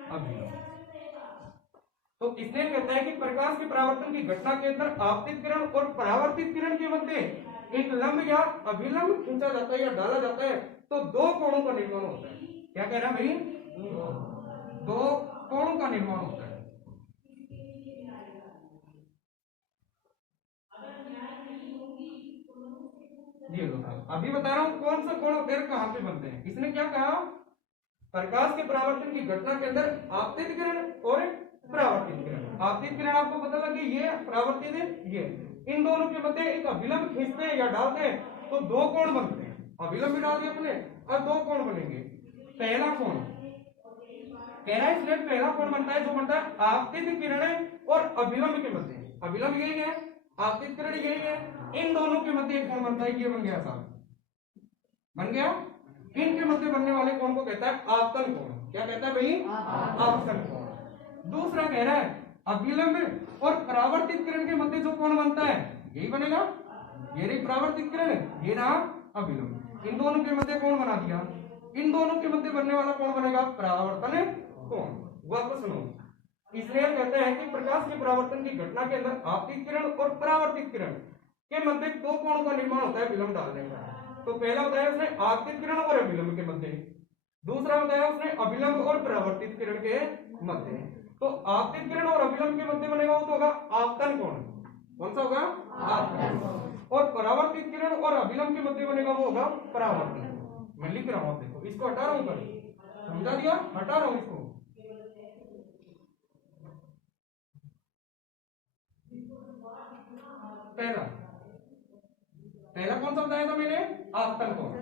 अभिलंब। तो इसने कहता है कि प्रकाश के परावर्तन की घटना के अंदर आपतित किरण और परावर्तित किरण के मध्य एक लंब या अभिलंब खींचा जाता है या डाला जाता है, तो दो कोणों का निर्माण होता है। क्या कह रहा है भाई, दो कोणों का निर्माण होता है। ये लो साहब, अभी बता रहा हूं कौन सा कोण फिर कहां पे बनते हैं। इसने क्या कहा, प्रकाश के परावर्तन की घटना के अंदर आपतित किरण और परावर्तित किरण। आपतित किरण आपको पता लगे ये, परावर्तित ये, इन दोनों के मध्य एक अभिलंब खींचते हैं या डालते हैं तो दो कोण बनते हैं। अभिलंब भी डाल दिए अपने और दो कोण बनेंगे। पहला कोण कह रहा है इसलिए पहला कोण बनता है जो बनता है आपतित किरण और अभिलंब के मध्य। अभिलंब यही है, आपतित किरण यही है, इन दोनों के मध्य एक कोण बनता है। ये बन गया साहब, बन गया। इनके मध्य बनने वाले कोण को कहता है आपतन कोण। क्या कहता है भाई, आपतन कोण। दूसरा कह रहा है अभिलंब और परावर्तित किरण के मध्य जो कोण बनता है यही बनेगा। ये रही परावर्तित किरण, ये रहा अभिलंब, इन दोनों के मध्य कोण बना दिया। इन दोनों के मध्य बनने वाला कोण बनेगा परावर्तन कोण। वापस सुनो, इसलिए कहते हैं कि प्रकाश के परावर्तन की घटना के अंदर आपतित किरण और परावर्तित किरण के मध्य दो कोणों का निर्माण होता है विलंब डालने का। तो पहला बताया उसने आपतित किरण और अभिलंब के मध्य, दूसरा बताया उसने अभिलंब और परावर्तित किरण के मध्य। तो आपतित किरण और अभिलंब के मध्य बनेगा वो तो होगा आपतन कोण। कौन सा होगा, आपतन कोण। और परावर्तित किरण और अभिलंब के मध्य बनेगा वो होगा परावर्तन कोण। मैं लिख रहा हूं, देखो इसको हटा रहा हूं, समझा दिया, हटा रहा हूं इसको। पहला पहला कौन सा बताया था मैंने, आपतन कोण।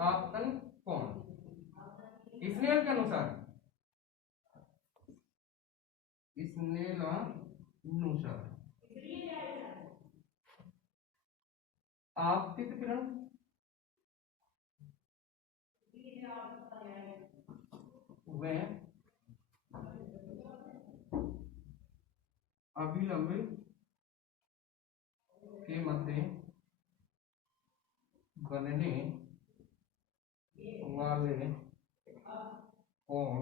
आपतन कोण स्नेल के अनुसार, स्नेलानुसार आपतित किरण व अभिलंब के मध्य बनने वाले कोण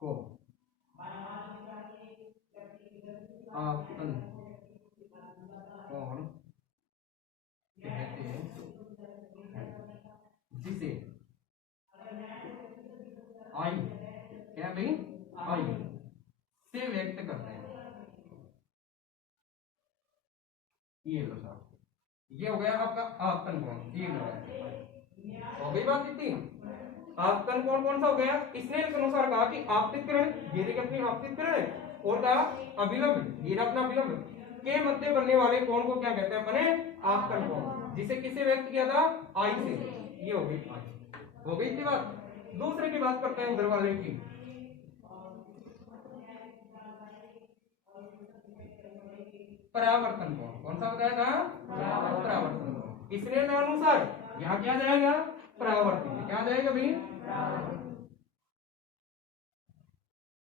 को आपतन कोण कहते हैं, जिसे आई, क्या भाई, आई से व्यक्त करते हैं। ये लो साहब, ये हो गया आपका आपतन कोण। ये हो गई बात इतनी। आपतन कोण कौन सा हो गया, इसने इस अनुसार कहा कि आपतित किरण, ये देखिए अपनी आपतित किरण है, और कहा अभिलंब, ये अपना अभिलंब के मध्य बनने वाले कोण को क्या कहते हैं अपने, आपतन कोण। जिसे किसे व्यक्त किया था, आई से। ये हो गई आई, हो गई थी बात। दूसरे की बात करते हैं उधर वाले की, परावर्तन कोण। कौन सा बताया था, परावर्तन कोण। इसने अनुसार यहाँ क्या जाएगा, परावर्तित। क्या जाएगा भाई,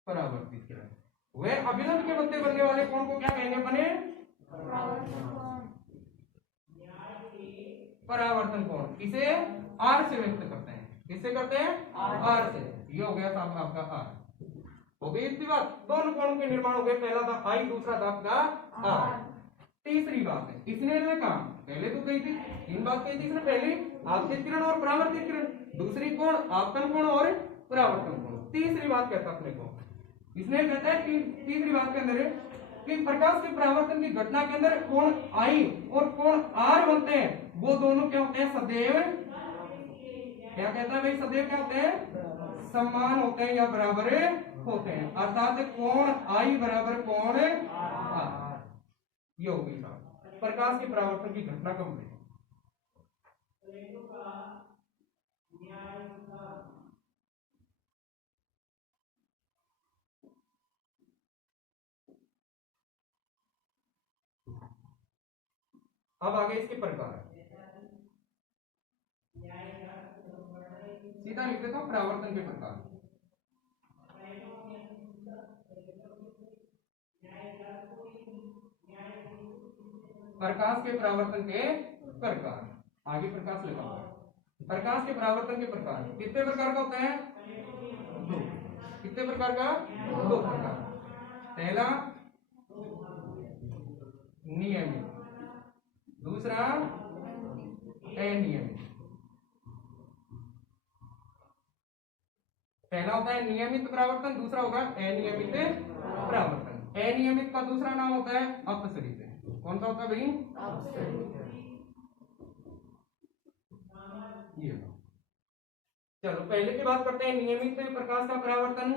परावर्तित किरण। वह अभिलंब के मध्य बनने वाले कोण को क्या कहेंगे अपने, परावर्तन कोण। इसे आर से व्यक्त करते हैं। किससे करते हैं, आर से। ये हो गया था आपका आर। हो गई इतनी बात। दोनों कोणों के निर्माण हो गए, पहला था आई, दूसरा था आपका आर। तीसरी बात है, इसने कहा, पहले तो कही थी, तीन बात कही थी इसने, पहली आपतित किरण और परावर्तित किरण, दूसरी कोण आपतन कोण और परावर्तन कोण। तीसरी बात कहता अपने को, इसने कहता है कि तीसरी बात के अंदर कि प्रकाश के परावर्तन की घटना के अंदर कोण आई और कोण आर बनते हैं, वो दोनों क्या होते हैं, सदैव, क्या कहता है भाई, सदैव क्या होते हैं, समान होते हैं या बराबर होते हैं। अर्थात कोण आई बराबर कोण आर। ये हो गई साहब प्रकाश के परावर्तन की घटना कब है। अब आगे इसके प्रकार, सीधा लिख देता हूं परावर्तन के प्रकार। प्रकाश के परावर्तन के प्रकार, आगे प्रकाश लिखा हुआ है। प्रकाश के परावर्तन के प्रकार कितने प्रकार का होता है, दो। कितने प्रकार का, दो प्रकार। पहला नियमित, दूसरा अनियमित। पहला होता है नियमित परावर्तन, दूसरा होगा अनियमित परावर्तन। अनियमित का दूसरा नाम होता है अपसरित। कौन सा होता है भाई? ये। चलो पहले की बात करते हैं, नियमित प्रकाश का परावर्तन।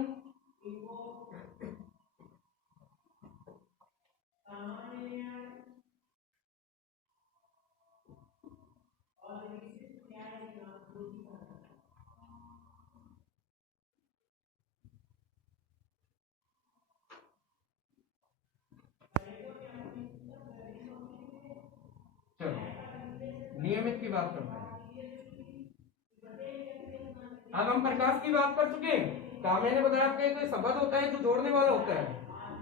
चलो नियमित की बात करते हैं। अब हम प्रकाश की बात कर चुके हैं। क्या मैंने बताया आपको कोई शब्द होता है जो जोड़ने वाला होता है।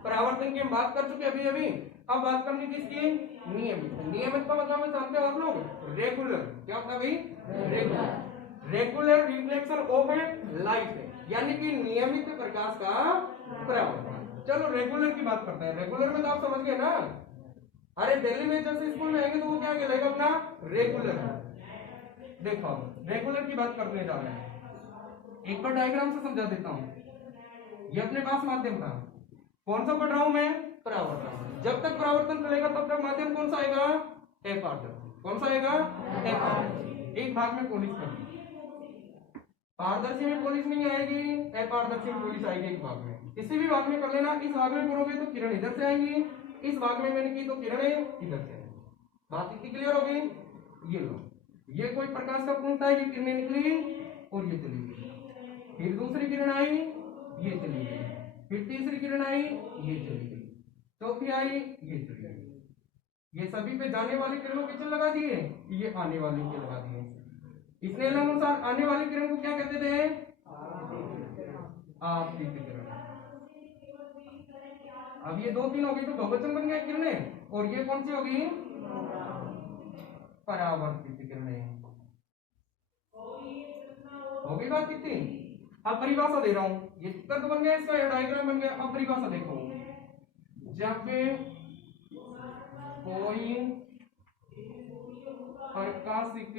परावर्तन की हम बात कर चुके अभी अभी। अब बात करनी किसकी? नियमित। नियमित का मतलब जानते हो आप लोग? रेगुलर। क्या होता है भाई? Regular. Regular reflection of light, यानी कि नियमित प्रकाश का परावर्तन। चलो रेगुलर की बात करते हैं। रेगुलर में तो आप समझ गए ना। अरे दिल्ली में जैसे स्कूल में आएंगे तो वो क्या कहलाएगा अपना? रेगुलर। देखो रेगुलर की बात करने जा रहे हैं, एक बार डायग्राम से समझा देता हूं। ये अपने पास माध्यम था, कौन सा पढ़ रहा हूं मैं? परावर्तन। जब तक परावर्तन चलेगा तब तक माध्यम कौन सा आएगा? अपारदर्शी। कौन सा आएगा? अपारदर्शी। एक भाग में पॉलिश कर दी, पारदर्शी में पॉलिश नहीं आएगी, अपारदर्शी में पॉलिश आएगी एक भाग में। किसी भी भाग में कर लेना। इस भाग में करोगे तो किरण इधर से आएंगी, इस भाग में मैंने की तो किरणें इधर से आएंगी। बात इतनी क्लियर होगी? ये लो, ये कोई प्रकाश का पूर्ण था, ये किरणें निकली और ये चली गई। फिर दूसरी किरण आई, ये चली गई। फिर तीसरी किरण आई, ये चली गई। चौथी आई, ये चली गई। ये सभी पे जाने वाली किरणों के चिन्ह लगा दिए, ये आने वाली के लगा दिए। इसने अनुसार आने वाली किरण को क्या कहते थे? आपतित किरण। अब ये दो तीन होगी तो बहुवचन बन गया किरणें, और ये कौन सी होगी? परावर्तित किरणें। होगी बात कितनी? अब परिभाषा दे रहा हूं, ये चित्र तो बन गया, इसका डायग्राम बन गया। अब परिभाषा देखो, जब कोई प्रकाशिक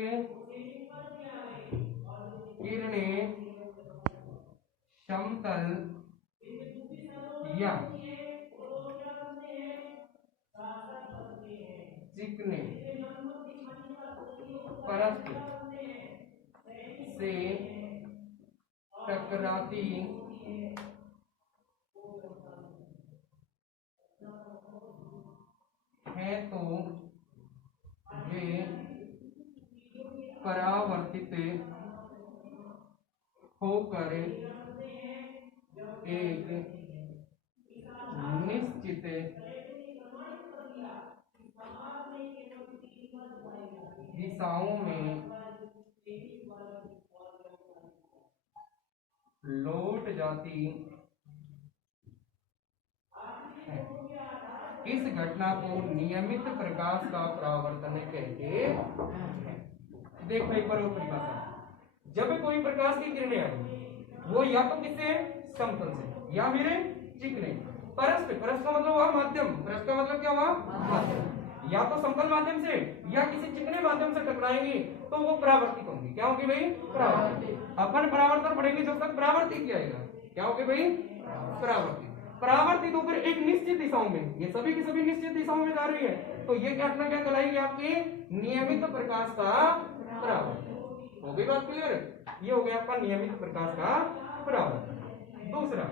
किरणें समतल या चिकने परत से टकराती है तो वे परावर्तित होकर एक निश्चित दिशाओं में लौट जाती है। इस घटना को नियमित प्रकाश का परावर्तन कहते हैं। देखो एक बार वो परिभाषा, जब कोई प्रकाश की किरणें आई, वो या तो किससे? समतल से, या मेरे चिकने परस्पर। परस्पर का मतलब हुआ माध्यम, परस्पर का मतलब क्या हुआ? माध्यम। या तो समतल माध्यम से या किसी चिकने माध्यम से टकराएंगी तो वो परावर्तित होंगी। क्या होगी भाई? परावर्तित। अपन परावर्तन पढ़ेंगे जब तक परावर्तित क्या आएगा। क्या होगी भाई? परावर्तित। परावर्तित होकर एक निश्चित दिशाओं में, ये सभी की सभी निश्चित दिशाओं में जा रही है, तो ये घटना क्या कहलाएगी? आपकी नियमित प्रकाश का परावर्तन। हो गई बात क्लियर? ये हो गया आपका नियमित प्रकाश का परावर्तन। दूसरा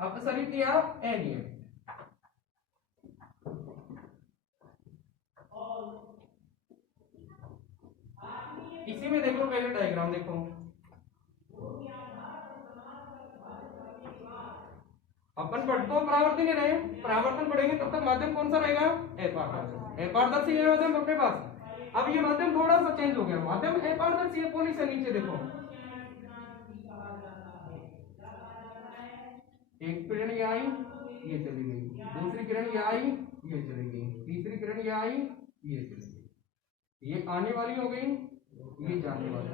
अपसरित या अनियमित। इसी में देखो, पहले डायग्राम देखो। अपन पढ़ तो परावर्तन ही रहे, परावर्तन पढ़ेंगे तब तक माध्यम कौन सा रहेगा? अपारदर्शी। अपारदर्शी है माध्यम अपने पास। अब ये माध्यम थोड़ा सा चेंज हो गया, माध्यम अपारदर्शी है। पॉलिश से नीचे देखो, एक किरण ये आई, ये चली गई, दूसरी किरण ये आई, ये चली गई, तीसरी किरण ये आई, ये चली गई। ये आने वाली हो गई, ये जाने वाली।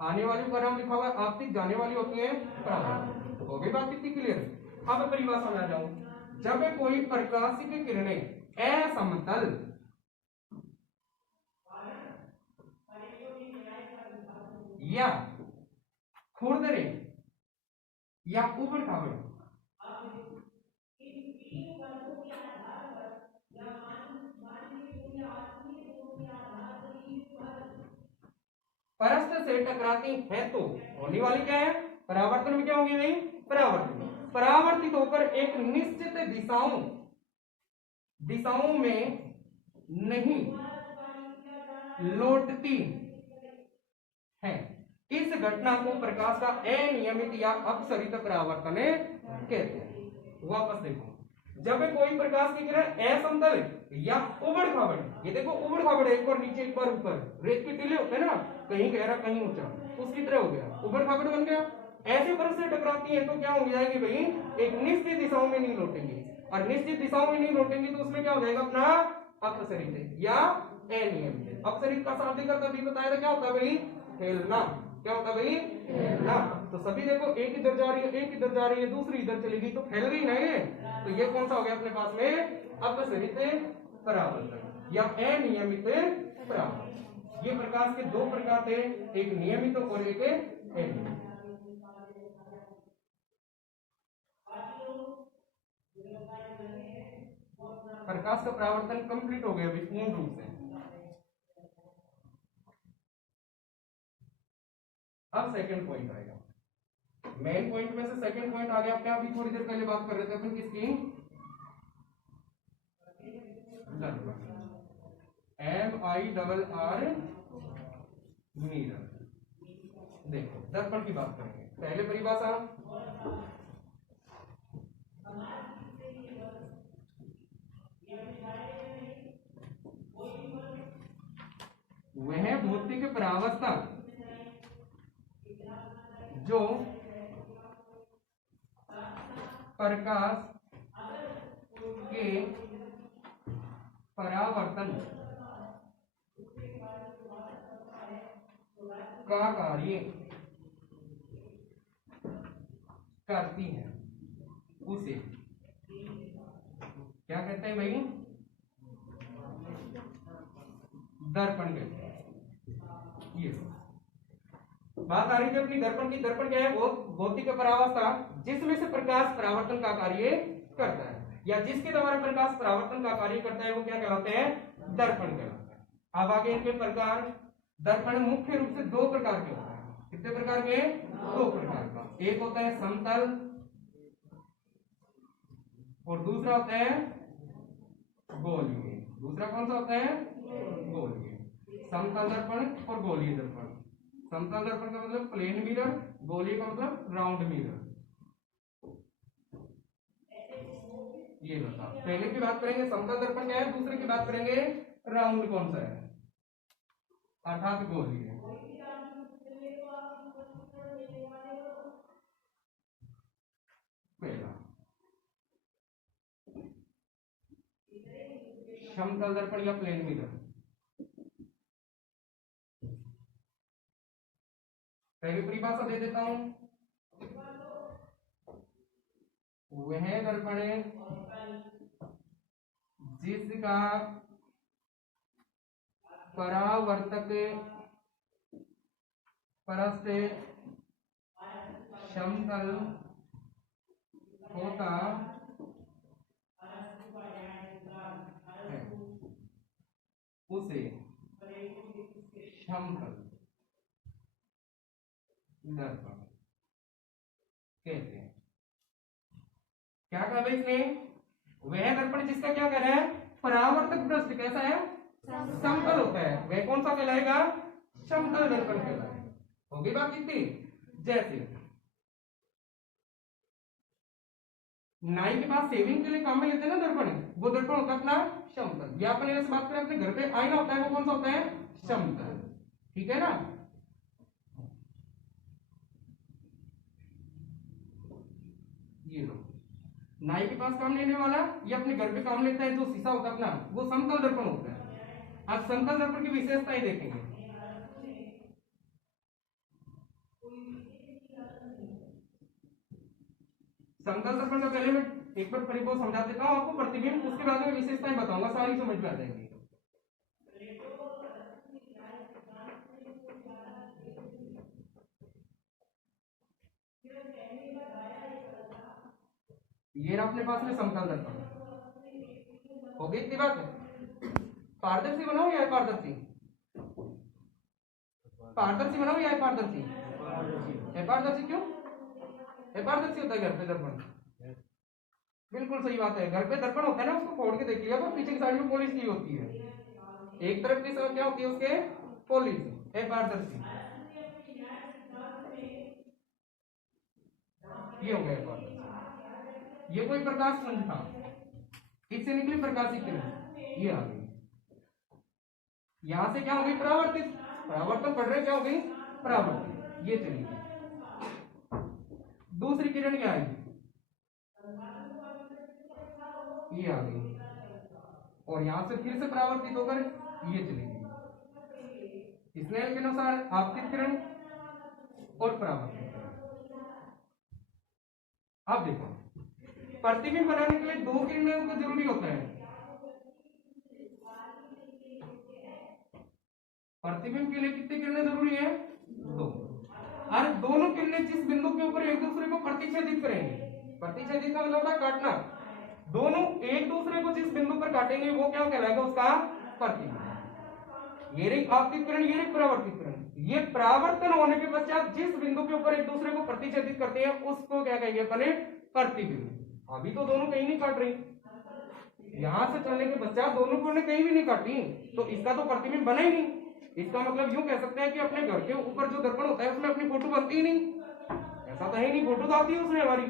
आने वाली पर हम लिखा हुआ है आपतित, जाने वाली होती है परावर्तित। हो गई बात कितनी क्लियर? अब परिभाषा में आ जाऊं, जब कोई प्रकाशिक किरणें असमतल या खुरदरे या उबड़ खाबड़। परस्पर से टकराती है तो होने वाली क्या है, परावर्तन में क्या होगी भाई, परावर्तन। परावर्तित होकर एक निश्चित दिशाओं में नहीं लौटती है। इस घटना को प्रकाश का अनियमित या अपसरित परावर्तन कहते हैं। वापस देखो, जब कोई प्रकाश की किरण असमतल या उबड़ खाबड़, ये देखो उबड़ खाबड़, एक बार नीचे एक बार ऊपर, रेत के टीले होते हैं ना, कहीं गहरा कहीं ऊंचा, उसकी तरह हो गया, उबड़ खाबड़ बन गया। ऐसे परत से टकराती है तो क्या हो जाएगी भाई, एक निश्चित दिशाओं में नहीं लौटेंगे, और निश्चित दिशाओं में नहीं लौटेंगे तो उसमें क्या हो जाएगा अपना अपसरित या अनियमित। अपसरित का शाब्दिक अर्थ अभी बताया था, क्या होता है भाई, फैलना। क्या होता है भाई, फैलना। तो सभी देखो, एक इधर जा रही है, एक इधर जा रही है, दूसरी इधर चलेगी तो फैल गई ना ये। तो ये कौन सा हो गया अपने पास में, अपसरित परावर्तन या अनियमित परावर्तन। ये प्रकाश के दो प्रकार थे, एक नियमित और एक अनियमित। प्रकाश का परावर्तन कंप्लीट हो गया अभी पूर्ण रूप से। अब सेकंड पॉइंट आएगा, मेन पॉइंट में से सेकंड पॉइंट आ गया अपने। अभी थोड़ी देर पहले बात कर रहे थे अपन किसकी, MIRR मिरर। देखो दर्पण की बात करेंगे, पहले परिभाषा, वह भौतिक परावस्था जो प्रकाश के परावर्तन का कार्य करती है, उसे क्या कहते हैं भाई, दर्पण कहते हैं। ये बात आ रही थी अपनी दर्पण की। दर्पण क्या है, वो भौतिक परावस्था जिसमें से प्रकाश परावर्तन का कार्य करता है, या जिसके द्वारा प्रकाश परावर्तन का कार्य करता है, वो क्या कहलाते हैं, दर्पण कहलाते हैं। अब आगे इनके प्रकार, दर्पण मुख्य रूप से दो प्रकार के होते हैं। कितने प्रकार के, दो प्रकार का। एक होता है समतल और दूसरा होता है गोलीय। दूसरा कौन सा होता है, गोलीय। समतल दर्पण और गोलीय दर्पण। समतल दर्पण का मतलब प्लेन मिरर, गोलीय का मतलब राउंड मिरर। ये बता, पहले की बात करेंगे समतल दर्पण क्या है, दूसरे की बात करेंगे राउंड कौन सा है, अर्थात गोलीय। पहला समतल दर्पण या प्लेन मिरर। पहली परिभाषा दे देता हूं, वह दर्पण जिसका परावर्तक परत से समतल होता है, उसे समतल दर्पण कहते हैं। क्या कहा भाई इसने, वह दर्पण जिसका क्या कह रहा है, परावर्तक पृष्ठ कैसा है, समतल होता है, वह कौन सा कहलाएगा, समतल दर्पण कहलाएगा। होगी बात कितनी, जैसे नाई के पास शेविंग के लिए काम में लेते हैं ना दर्पण, वो दर्पण होता है अपना समतल। या अपन ऐसे बात करें, अपने घर पे आईना होता है, वो कौन सा होता है, समतल। ठीक है ना। ये लो, नाई के पास काम लेने वाला या अपने घर पे काम लेता है, जो शीशा होता है अपना, वो समतल दर्पण होता है। आज समतल दर्पण की विशेषताएं देखेंगे। समतल दर्पण का पहले मैं एक बार परिभाषा समझा देता हूं आपको, प्रतिबिंब, उसके बाद में विशेषताएं बताऊंगा, सारी समझ में आ जाएगी। ये रहा अपने पास में समतल दर्पण। हो गई इतनी बात है। पारदर्शी बनाओ या अपारदर्शी? पारदर्शी बनाओ या अपारदर्शी? अपारदर्शी क्यों? अपारदर्शी होता है घर पे दर्पण। बिल्कुल सही बात है। घर पे दर्पण होता है ना, उसको फोड़ के देख लिया, पर पीछे की साइड में पॉलिश की होती है। एक तरफ की क्या होती है उसके? पॉलिश। अपारदर्शी। ये हो गया अपारदर्शी। ये कोई प्रकाश पुंज था, इससे निकली प्रकाशित किरण, ये आ गई। यहां से क्या हो गई? परावर्तित। परावर्तन पढ़ रहे, क्या हो गई? परावर्तित। ये चली गई। दूसरी किरण क्या आएगी? ये आ गई, और यहां से फिर से परावर्तित होकर ये चली गई। स्नेल के अनुसार आपतित किरण और परावर्तित किरण। अब देखो, प्रतिबिंब बनाने के लिए दो किरणों को जरूरी होता है। प्रतिबिंब के लिए कितनी किरणें जरूरी है? दो। और दोनों किरणें जिस बिंदु के ऊपर एक दूसरे को प्रतिच्छेदित करेंगे, प्रतिच्छेदित का मतलब होता है काटना, दोनों एक दूसरे को जिस बिंदु पर काटेंगे वो क्या कहलाएगा? उसका प्रतिबिंब। ये रही आपतित किरण, ये रही परावर्तित किरण। ये परावर्तन होने के पश्चात जिस बिंदु के ऊपर एक दूसरे को प्रतिच्छेदित करते हैं उसको क्या कहेंगे? अपने प्रतिबिंब। अभी तो दोनों कहीं नहीं काट रही, यहां से चलने के पश्चात दोनों किरणें कहीं भी नहीं काटी, तो इसका तो प्रतिबिंब बना ही नहीं। इसका मतलब यूं कह सकते हैं कि अपने घर के ऊपर जो दर्पण होता है उसमें अपनी फोटो बनती ही नहीं। ऐसा तो है नहीं, फोटो तो आती है उसमें हमारी।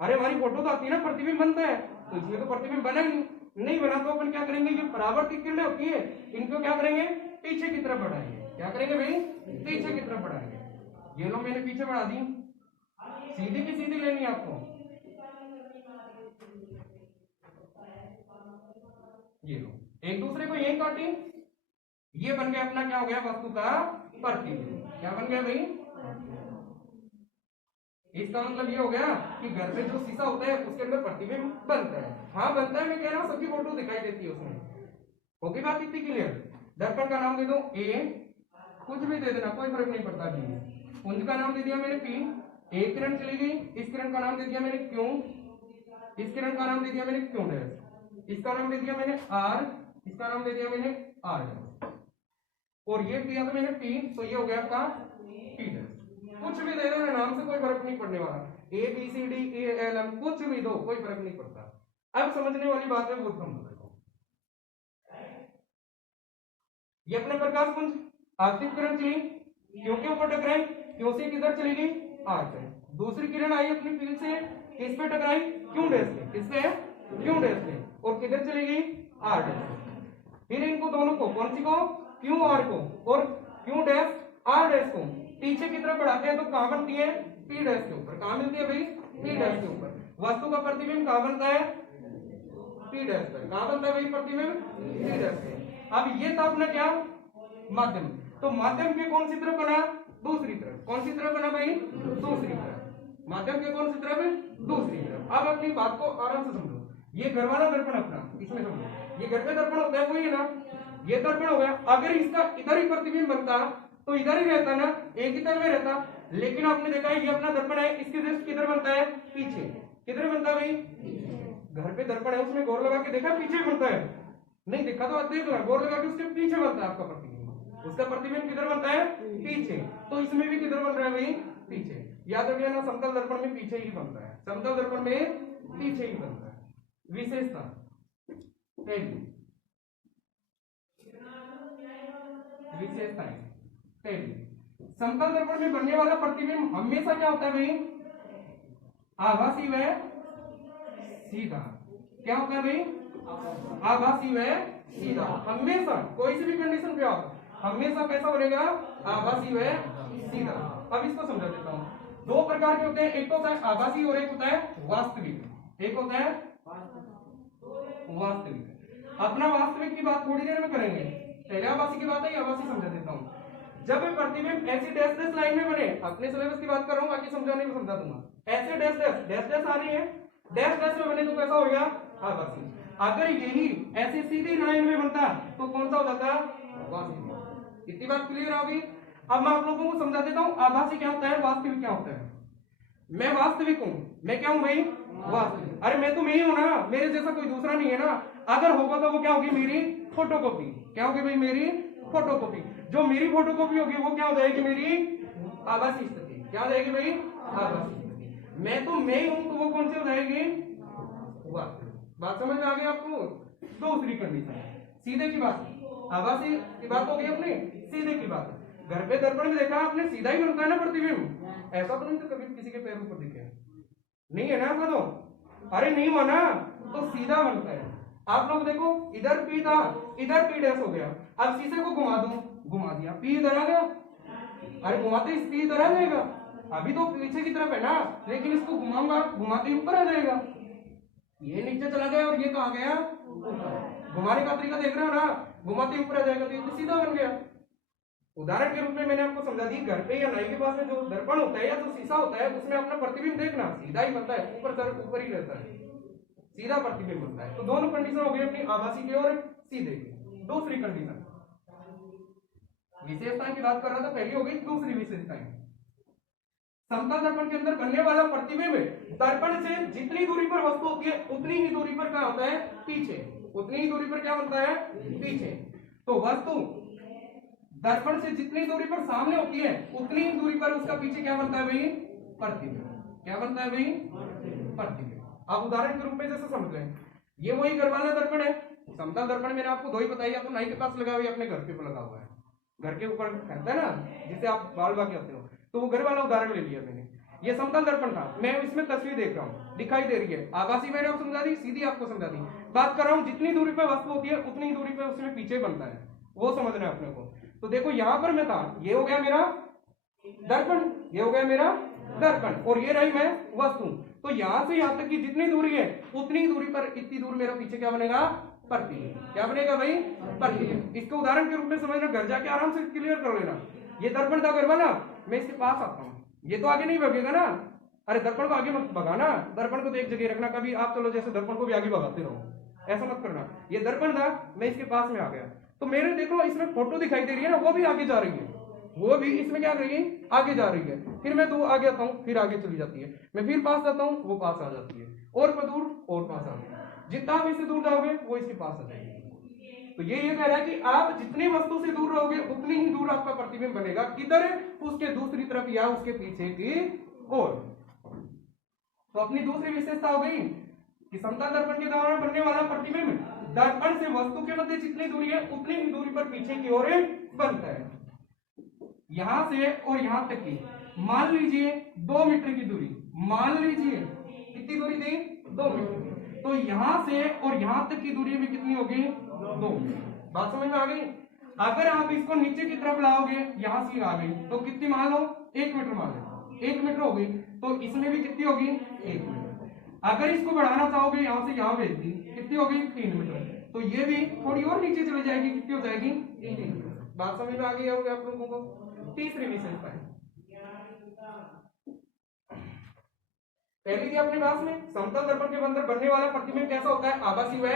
अरे हमारी फोटो तो आती है ना, प्रतिबिंब बनता है, तो इसमें तो प्रतिबिंब बना ही नहीं बना, तो अपन क्या करेंगे? ये परावर्तित किरणें होती है, इनको क्या करेंगे? पीछे की तरफ बढ़ाएंगे। क्या करेंगे भाई? पीछे की तरफ बढ़ाएंगे। ये लो मैंने पीछे बढ़ा दी, सीधी की सीधी लेनी है आपको। ये लो, एक दूसरे को यही काटी, ये बन गया अपना क्या हो गया? वस्तु का प्रतिबिंब। क्या बन गया भाई? इसका मतलब ये हो गया कि घर में जो शीशा होता है उसके अंदर प्रतिबिंब बनता है। हाँ बनता है, मैं कह रहा हूँ सबकी फोटो दिखाई देती है उसमें। होगी बात इतनी क्लियर? दर्पण का नाम दे दो ए, कुछ भी दे देना, कोई फर्क नहीं पड़ता। पुंज का नाम दे दिया मैंने पी, एक किरण चली गई, इस किरण का नाम दे दिया मैंने क्यू, इस किरण का नाम दे दिया मैंने क्यू डैश, इसका नाम दे दिया मैंने आर, इसका नाम दे दिया मैंने आर डैश, और ये दिया था मैंने पी, तो ये हो गया आपका पी डैश। कुछ भी दे दो नाम से, कोई फर्क नहीं पड़ने वाला। A B C D A L M कुछ भी दो, कोई फर्क नहीं पड़ता। अब समझने वाली बात है, वो समझो। ये अपने प्रकाश पुंज आपतित किरण चली, क्यों के ऊपर टकराई, क्यों से किधर चली गई? आर पे। दूसरी किरण आई अपनी फील्ड से, किस पे टकराई? क्यू डैश पे। किस पे? क्यू डैश पे, और किधर चली गई? R dash. फिर इनको दोनों को, कौन सी को? क्यू आर को और क्यू डैश आर डैश को पीछे की तरफ बढ़ाते हैं, तो कहां बनती है? पी डैश के ऊपर। कहां मिलती है भाई? पी डैश के ऊपर। वस्तु का प्रतिबिंब कहां बनता है? पी डैश पर। कहां बनता है भाई प्रतिबिंब? पी डैश पे। अब ये था अपना क्या? माध्यम। तो माध्यम के कौन सी तरफ बना? दूसरी तरफ। कौन सी तरफ बना भाई? दूसरी तरफ। माध्यम के कौन सी तरफ? दूसरी तरफ। अब अपनी बात को आराम से समझो। ये घर वाला दर्पण अपना, इसमें समझो, ये घर पे दर्पण होता है, वही है ना, ये दर्पण हो गया। अगर इसका इधर ही प्रतिबिंब बनता तो इधर ही रहता ना, एक ही तरफ में रहता, लेकिन आपने देखा है ये अपना दर्पण है, इसके दृष्टि किधर बनता है? पीछे। किधर बनता है भाई? घर पे दर्पण है, उसमें गौर लगा के देखा पीछे बनता है, नहीं देखा तो देख लो, गौर लगा के उसके पीछे बनता है आपका प्रतिबिंब। उसका प्रतिबिंब किधर बनता है? पीछे। तो इसमें भी किधर बन रहा है भाई? पीछे। याद रखिए ना, समतल दर्पण में पीछे ही बनता है, समतल दर्पण में पीछे ही बनता है। विशेषता पहली, विशेषताएं पहली, समतल दर्पण में बनने वाला प्रतिबिंब हमेशा क्या होता है भाई? आभासी व सीधा। क्या होता है भाई? आभासी व सीधा। हमेशा कोई सी भी कंडीशन पे आप हमेशा कैसा बनेगा? आभासी व सीधा। अब इसको समझा देता हूं। दो प्रकार के होते हैं, एक होता है आभासी और एक होता है वास्तविक। एक होता है वास्तविक। अपना वास्तविक की बात थोड़ी देर में करेंगे, पहले आभासी की बात है, आभासी समझा देता हूं। जब प्रतिबिंब ऐसी डैश डैश लाइन में बने, अपने सिलेबस की बात कर रहा हूं, बाकी समझाने में समझा दूंगा। ऐसे डैश डैश आ रही है, डैश डैश में बने तो कैसा हो गया? आभासी। अगर यही ऐसे सीधी लाइन में बनता तो कौन सा हो जाता? वास्तविक। इतनी बात क्लियर होगी? अब मैं आप लोगों को समझा देता हूं आभासी क्या होता है, वास्तविक क्या होता है। मैं वास्तविक हूं, मैं क्या हूं भाई? वास्तविक। अरे मैं तो मैं ही हूं ना, मेरे जैसा कोई दूसरा नहीं है ना। अगर होगा तो वो क्या होगी, मेरी फोटोकॉपी। क्या होगी भाई, मेरी फोटोकॉपी। जो मेरी फोटोकॉपी होगी वो क्या हो जाएगी, मेरी आभासी स्थिति। क्या हो जाएगी भाई, आभासी स्थिति। मैं तो मैं ही हूं, तो वो कौन सी हो जाएगी, वास्तविक। बात समझ में आ गई आपको। दूसरी कंडीशन, सीधे की बात, आभासी की बात हो गई अपनी, सीधे की बात। घर पे दर्पण में देखा आपने, सीधा ही बनता है ना प्रतिबिंब। ऐसा तो नहीं तो कभी किसी के पैर ऊपर दिखे, नहीं है ना ऐसा तो। अरे नहीं बना तो सीधा बनता है। आप लोग देखो, इधर पी था, इधर पी डैश हो गया। अब शीशे को घुमा दूं, घुमा दिया, पी इधर आ गया। अरे घुमाते पी इधर आ जाएगा, अभी तो पीछे की तरफ है ना, लेकिन इसको घुमाऊंगा, घुमाते ही ऊपर आ जाएगा। ये नीचे चला गया और ये कहा गया, घुमाने का तरीका देख रहे हो ना, घुमाते ऊपर आ जाएगा, तो ये तो सीधा बन गया। उदाहरण के रूप में मैंने आपको समझा दी, घर पे या नाई के पास में जो दर्पण होता है या जो शीशा होता है, उसमें अपना प्रतिबिंब देखना, सीधा ही बनता है, ऊपर सर ऊपर ही रहता है, सीधा प्रतिबिंब बनता है। तो दोनों कंडीशन हो गई अपनी, आभासी की और सीधे की। दूसरी कंडीशन, विशेषताएं की बात कर रहा था, पहली हो गई। दूसरी विशेषताएं, समतल दर्पण के अंदर बनने वाला प्रतिबिंब दर्पण से जितनी दूरी पर वस्तु होती है उतनी ही दूरी पर क्या होता है, पीछे। उतनी ही दूरी पर क्या बनता है, पीछे। तो वस्तु दर्पण से जितनी दूरी पर सामने होती है उतनी ही दूरी पर उसका पीछे क्या बनता है भाई, प्रतिबिंब। क्या बनता है भाई, प्रतिबिंब। आप उदाहरण के रूप में जैसे समझ लें, ये वही घर वाला दर्पण है। समतल दर्पण मैंने आपको दो ही बताई, या तो नाई के पास लगा हुआ है, अपने घर पे लगा हुआ है, घर के ऊपर रहता है ना, जिसे आप बाल बाकी आते हो, तो वो घर वाला उदाहरण ले लिया मैंने। ये समतल दर्पण था, मैं इसमें तस्वीर देख रहा हूँ, दिखाई दे रही है, आभासी मैंने आपको समझा दी, सीधी आपको समझा दी। बात कर रहा हूँ जितनी दूरी पर वस्तु होती है उतनी दूरी पर उसमें पीछे बनता है, वो समझना है अपने को। तो देखो यहां पर मैं था, ये हो गया मेरा दर्पण, ये हो गया मेरा दर्पण, और ये रही मैं वस्तु। तो यहां से यहां तक की जितनी दूरी है उतनी दूरी पर, इतनी दूर मेरा पीछे क्या बनेगा, प्रतिबिंब। क्या बनेगा भाई, प्रतिबिंब। इसको उदाहरण के रूप में समझना, घर जाके आराम से क्लियर कर लेना। ये दर्पण था घर वाला, मैं इसके पास आता हूँ, ये तो आगे नहीं भगेगा ना। अरे दर्पण को आगे मत भगाना, दर्पण को तो एक जगह रखना। कभी आप चलो जैसे दर्पण को भी आगे भगाते रहो, ऐसा मत करना। ये दर्पण था, मैं इसके पास में आ गया, तो मेरे देखो इसमें फोटो दिखाई दे रही है ना, वो भी आगे जा रही है, वो भी इसमें क्या कर रही है, आगे जा रही है। फिर मैं दो आगे आता हूँ, फिर आगे चली जाती है, मैं फिर पास जाता हूँ, वो पास आ जाती है, और दूर और पास आ गई। जितना आप इससे दूर जाओगे वो इसके पास आ जाएगी। तो ये कह रहा है कि आप जितनी वस्तु से दूर रहोगे उतनी ही दूर आपका प्रतिबिंब बनेगा, किधर, उसके दूसरी तरफ या उसके पीछे की ओर। तो अपनी दूसरी विशेषता हो गई कि समतल दर्पण के द्वारा बनने वाला प्रतिबिंब दर्पण से वस्तु के मध्य जितनी दूरी है उतनी ही दूरी पर पीछे की ओर बनता है। यहां से और यहां तक की मान लीजिए 2 मीटर की दूरी, मान लीजिए कितनी दूरी थी, 2 मीटर। तो यहां से और यहां तक की दूरी भी कितनी होगी, 2 मीटर। बात समझ में आ गई। अगर आप इसको नीचे की तरफ लाओगे, यहां से आ गई, तो कितनी मान लो, 1 मीटर मान लो, 1 मीटर हो गई। तो इसमें भी कितनी होगी, 1 मीटर। अगर इसको बढ़ाना चाहोगे, यहां से यहां भेज दी, कितनी होगी, 3 मीटर। तो ये भी थोड़ी और नीचे चली जाएगी, कितनी हो जाएगी, 3 मीटर। बात समझ में आ गई होगी आप लोगों को। तीसरी विशेषता है, पहली थी अपने पास में, समतल दर्पण के अंदर बनने वाला प्रतिबिंब कैसा होता है, आभासी व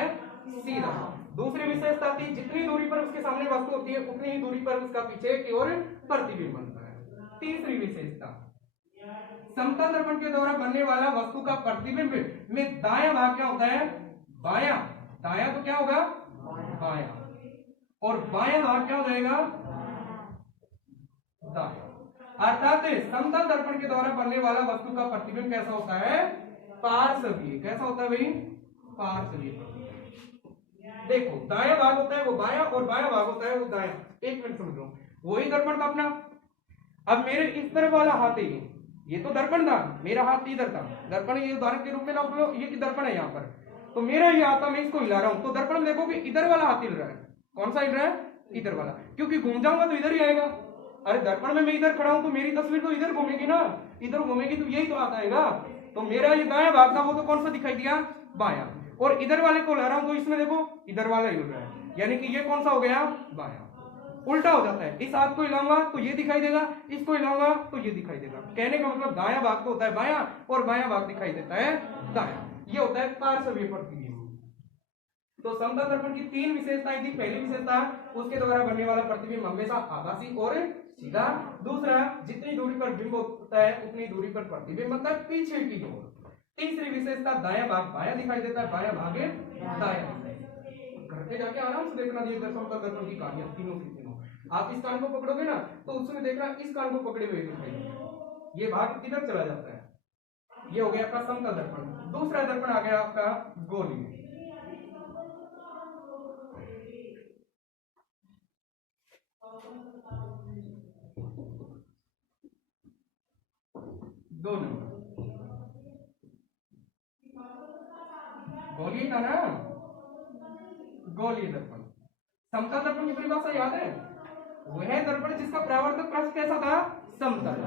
सीधा। दूसरी विशेषता थी जितनी दूरी पर उसके सामने वस्तु होती है उतनी ही दूरी पर उसका पीछे की ओर प्रतिबिंब बनता है। तीसरी विशेषता, समतल दर्पण के द्वारा बनने वाला वस्तु का प्रतिबिंब में दायां भाग क्या होता है, बायां। दायां तो क्या होगा, बायां, और बायां भाग क्या हो जाएगा, दायां। अर्थात समतल दर्पण के द्वारा बनने वाला वस्तु का प्रतिबिंब कैसा होता है, पार्श्वीय। कैसा होता है भाई, पार्श्वीय। देखो दायां भाग होता है वो बायां, और बायां भाग होता है वो दायां। एक मिनट समझो, वही दर्पण था अपना। अब मेरे इस तरफ वाला हाथ है, ये तो दर्पण था, मेरा हाथ इधर था, दर्पण ये उदाहरण के रूप में ना लो, ये की दर्पण है यहाँ पर, तो मेरा ये हाथ था, मैं इसको हिला रहा हूं, तो दर्पण में देखोगे इधर वाला हाथ हिल रहा है। कौन सा हिल रहा है, इधर वाला, क्योंकि घूम जाऊंगा तो इधर ही आएगा। अरे दर्पण में मैं इधर खड़ा हूं तो मेरी तस्वीर तो इधर घूमेगी ना, इधर घूमेगी तो यही तो हाथ आएगा। तो मेरा ये दायां भाग था, वो तो कौन सा दिखाई दिया, बायां। और इधर वाले को ला रहा हूं तो इसमें देखो इधर वाला हिल रहा है, यानी कि ये कौन सा हो गया, बायां। उल्टा हो जाता है, इस हाथ को हिलाऊंगा तो ये दिखाई देगा, इसको हिलाऊंगा तो ये दिखाई देगा। कहने का मतलब दायां भाग तो होता है बायां, और बायां भाग दिखाई देता है दायां। ये होता है पार्श्वीय प्रतिबिंब। तो समतल दर्पण की 3 विशेषताएं थी। पहली विशेषता, उसके द्वारा बनने वाला प्रतिबिंब हमेशा आभासी और सीधा। दूसरा, जितनी दूरी पर बिंब होता है उतनी दूरी पर प्रतिबिंब बनता है पीछे की ओर। तीसरी विशेषता दायां भाग बायां दिखाई देता है, बायां भाग दायां। घर पे जाके आराम से देखना दिए दर्पण का दर्पण की कहानियां तीनों की तीनों। आप इस कान को पकड़ोगे ना तो उसमें देखना इस कान को पकड़े हुए दिखाई, ये भाग किधर चला जाता है। ये हो गया आपका समतल दर्पण। दूसरा दर्पण आ गया आपका गोलीय। दो नंबर गोलीय था ना, गोलीय दर्पण। समतल दर्पण की परिभाषा याद है, वह दर्पण जिसका परावर्तक पृष्ठ कैसा था, समतल।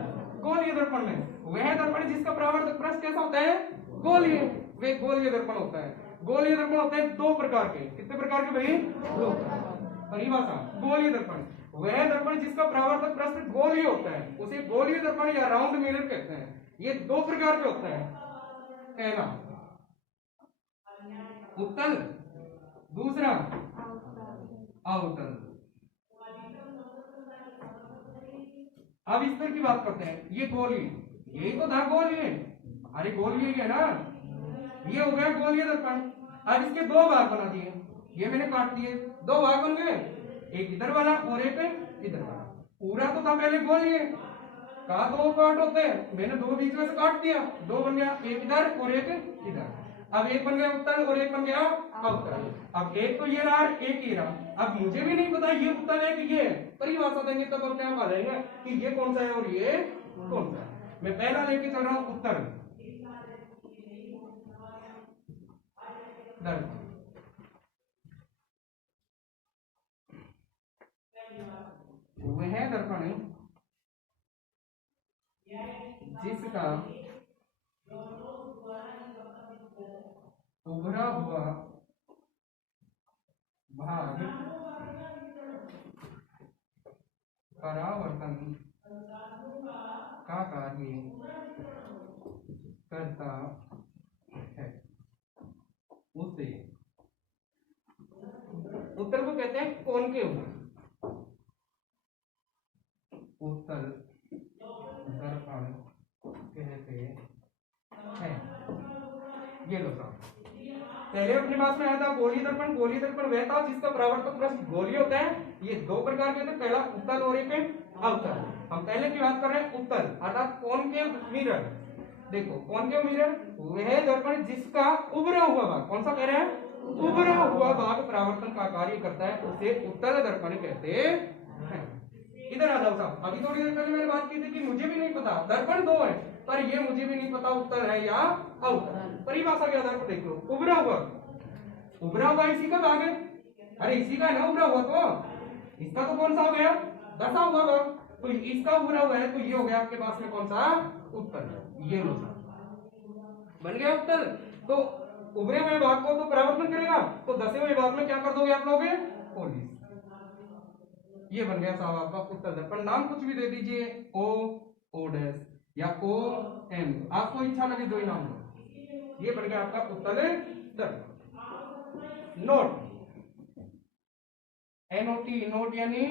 गोलीय दर्पण में वह दर्पण जिसका परावर्तक पृष्ठ कैसा होता है, गोलीय, वे गोलीय दर्पण होता है। गोलीय दर्पण होते हैं दो प्रकार के, कितने प्रकार के भाई, दो। परिभाषा गोलीय दर्पण वह दर्पण जिसका परावर्तक पृष्ठ गोलीय होता है, उसे गोलीय दर्पण या राउंड मिरर कहते हैं। ये दो प्रकार के होते हैं, पहला उत्तल, दूसरा अवतल। अब इस पर की बात करते हैं, ये गोलीय, यही तो था गोलीय, अरे गोलीय है ना, ये हो गया गोलीय दर्पण। अब इसके दो भाग बना दिए, ये मैंने काट दिए, दो भाग बन गए, एक इधर वाला और एक इधर वाला। पूरा तो था पहले गोलीय का, दो पार्ट होते हैं, मैंने दो बीच में से काट दिया, दो बन गया, एक इधर और एक इधर। अब एक बन गया उत्तल और एक बन गया अवतल। अब एक तो ये रहा, एक ये रहा। अब मुझे भी नहीं पता ये उत्तल है कि ये, परिभाषा देंगे तब अपने आप आ जाएगा कि ये कौन सा है और ये कौन सा है। मैं पहला लेके चल रहा हूं उत्तल दर्पण। वह दर्पण जिसका उभरा हुआ भाग परावर्तन का कार्य करता है, उसे उत्तल को कहते हैं कॉनकेव, उत्तल दर्पण कहते हैं। ये लो साहब, पहले अपने पास में आया था गोलीय दर्पण। गोलीय दर्पण वह था जिसका परावर्तक पृष्ठ गोलीय होता है। ये दो प्रकार के थे, पहला उत्तल और एक अवतल। हम पहले की बात कर रहे हैं उत्तल, अर्थात कॉनकेव मिरर। देखो कॉनकेव मिरर वह दर्पण जिसका उभरा हुआ भाग, कौन सा कह रहे हैं, उभरा हुआ भाग परावर्तन का कार्य करता है, उसे उत्तल दर्पण कहते हैं। इधर आ जाओ साहब, अभी थोड़ी देर पहले मैंने बात की थी कि मुझे भी नहीं पता, दर्पण दो है पर ये मुझे भी नहीं पता उत्तल है या अवतल। परिभाषा के आधार पर देख लो, उभरा हुआ, उभरा हुआ इसी का भाग है, अरे इसी का है ना उभरा हुआ, तो इसका तो कौन सा हो गया, दसा हुआ भाग, तो इसका उभरा हुआ है, तो ये हो गया आपके पास में कौन सा, उत्तल। ये लो बन गया उत्तल। तो उभरे हुए भाग को तो परावर्तन करेगा, तो दसे हुए भाग में क्या कर दोगे आप लोग, पोलिस। ये बन गया साहब आपका उत्तल दर्पण। नाम कुछ भी दे दीजिए, ओ, ओ डैश या ओ एम, आपको इच्छा लगे दो ही नाम दो। ये बन गया आपका उत्तल दर्पण। नोट, एनओटी, नोट यानी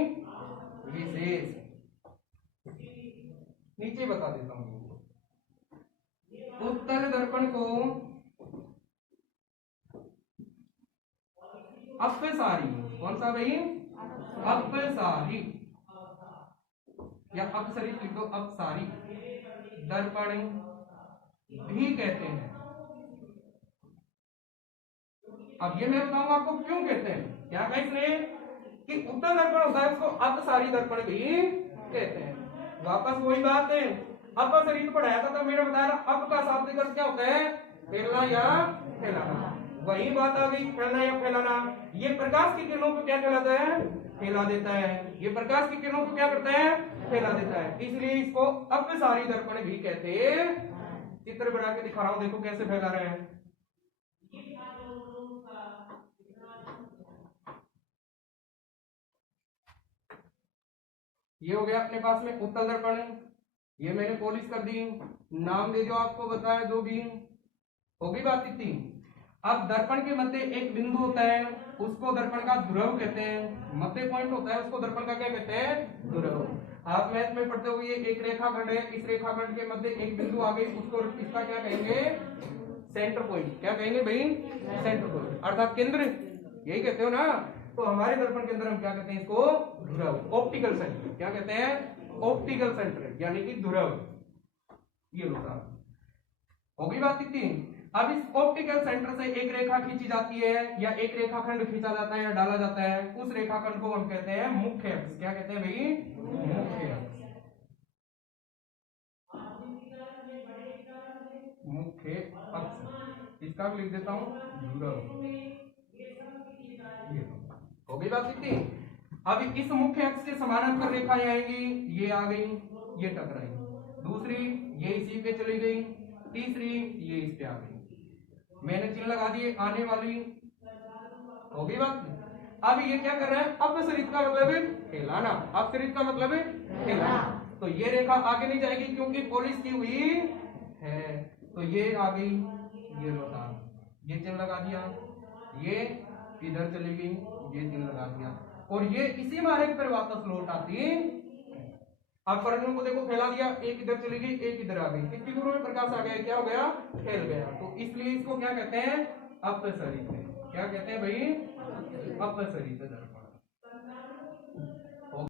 विशेष। नीचे बता देता हूं, उत्तल दर्पण को अपसारी, कौन सा भाई, अपसारी या अपसरित लिख दो, अपसारी दर्पण भी कहते हैं। अब ये मैं बताऊंगा आपको क्यों कहते हैं। क्या कहा इसने कि उत्तल दर्पण होता है उसको अपसारी दर्पण भी कहते हैं। वापस वही बात है, अपसरित पढ़ाया था तो मैंने बताया अप का शाब्दिक अर्थ क्या होता है, फैलना या फैलाना। वही बात आ गई, फैलना या फैलाना। ये प्रकाश की किरणों को क्या कहलाता है, फैला देता है। ये प्रकाश की किरणों को क्या करता है, फैला देता है, इसलिए इसको अपसारी दर्पण भी कहते हैं। चित्र बना के दिखा रहा हूं, देखो कैसे फैला रहे हैं। ये हो गया अपने पास में उत्तल दर्पण, ये मैंने पॉलिश कर दी, नाम दे जो आपको बताया जो भी होगी बात इतनी। अब दर्पण के मध्य एक बिंदु होता है, उसको दर्पण का ध्रुव कहते हैं। मध्य पॉइंट होता है, उसको दर्पण का क्या कहते हैं, ध्रुव। आप मैथ में पढ़ते हुए एक रेखाखंड है, इस रेखाखंड के मध्य एक बिंदु आ गई, उसको इसका क्या कहेंगे, सेंटर पॉइंट। क्या कहेंगे भाई? सेंटर पॉइंट अर्थात केंद्र, यही कहते हो ना। तो हमारे दर्पण के अंदर हम क्या कहते हैं इसको? ध्रुव, ऑप्टिकल सेंटर। क्या कहते हैं? ऑप्टिकल सेंटर यानी कि ध्रुव। ये होता होगी बात इतनी। अब इस ऑप्टिकल सेंटर से एक रेखा खींची जाती है या एक रेखाखंड खींचा जाता है या डाला जाता है, उस रेखाखंड को हम कहते हैं मुख्य अक्ष। क्या कहते हैं भाई? मुख्य अक्ष। मुख्य अक्ष, इसका भी लिख देता हूं ध्रुव। हो गई बात इतनी। अब इस मुख्य अक्ष के समानांतर रेखाएं आएंगी, ये आ गई, ये टकराई, दूसरी ये इसी पे चली गई, तीसरी ये इस पे आ गई। मैंने चिन्ह लगा दिए आने वाली। हो गई बात। अब ये क्या कर रहा है? अपसरित का मतलब है हिलाना, अपसरित का मतलब है हिलाना। तो ये रेखा आगे नहीं जाएगी क्योंकि पॉलिश की हुई है, तो ये आ गई, ये लौटा, ये चिन्ह लगा दिया, ये इधर चली गई, ये चिन्ह लगा दिया, और ये इसी मार्ग पर वापस लौट आती है। अब परमाणु को देखो फैला दिया, एक इधर चली गई, एक इधर आ गई, कितनी दूर में प्रकाश आ गया? क्या हो गया? फैल गया। तो इसलिए इसको क्या कहते हैं? अपसरित। क्या कहते हैं भाई? अपसरित।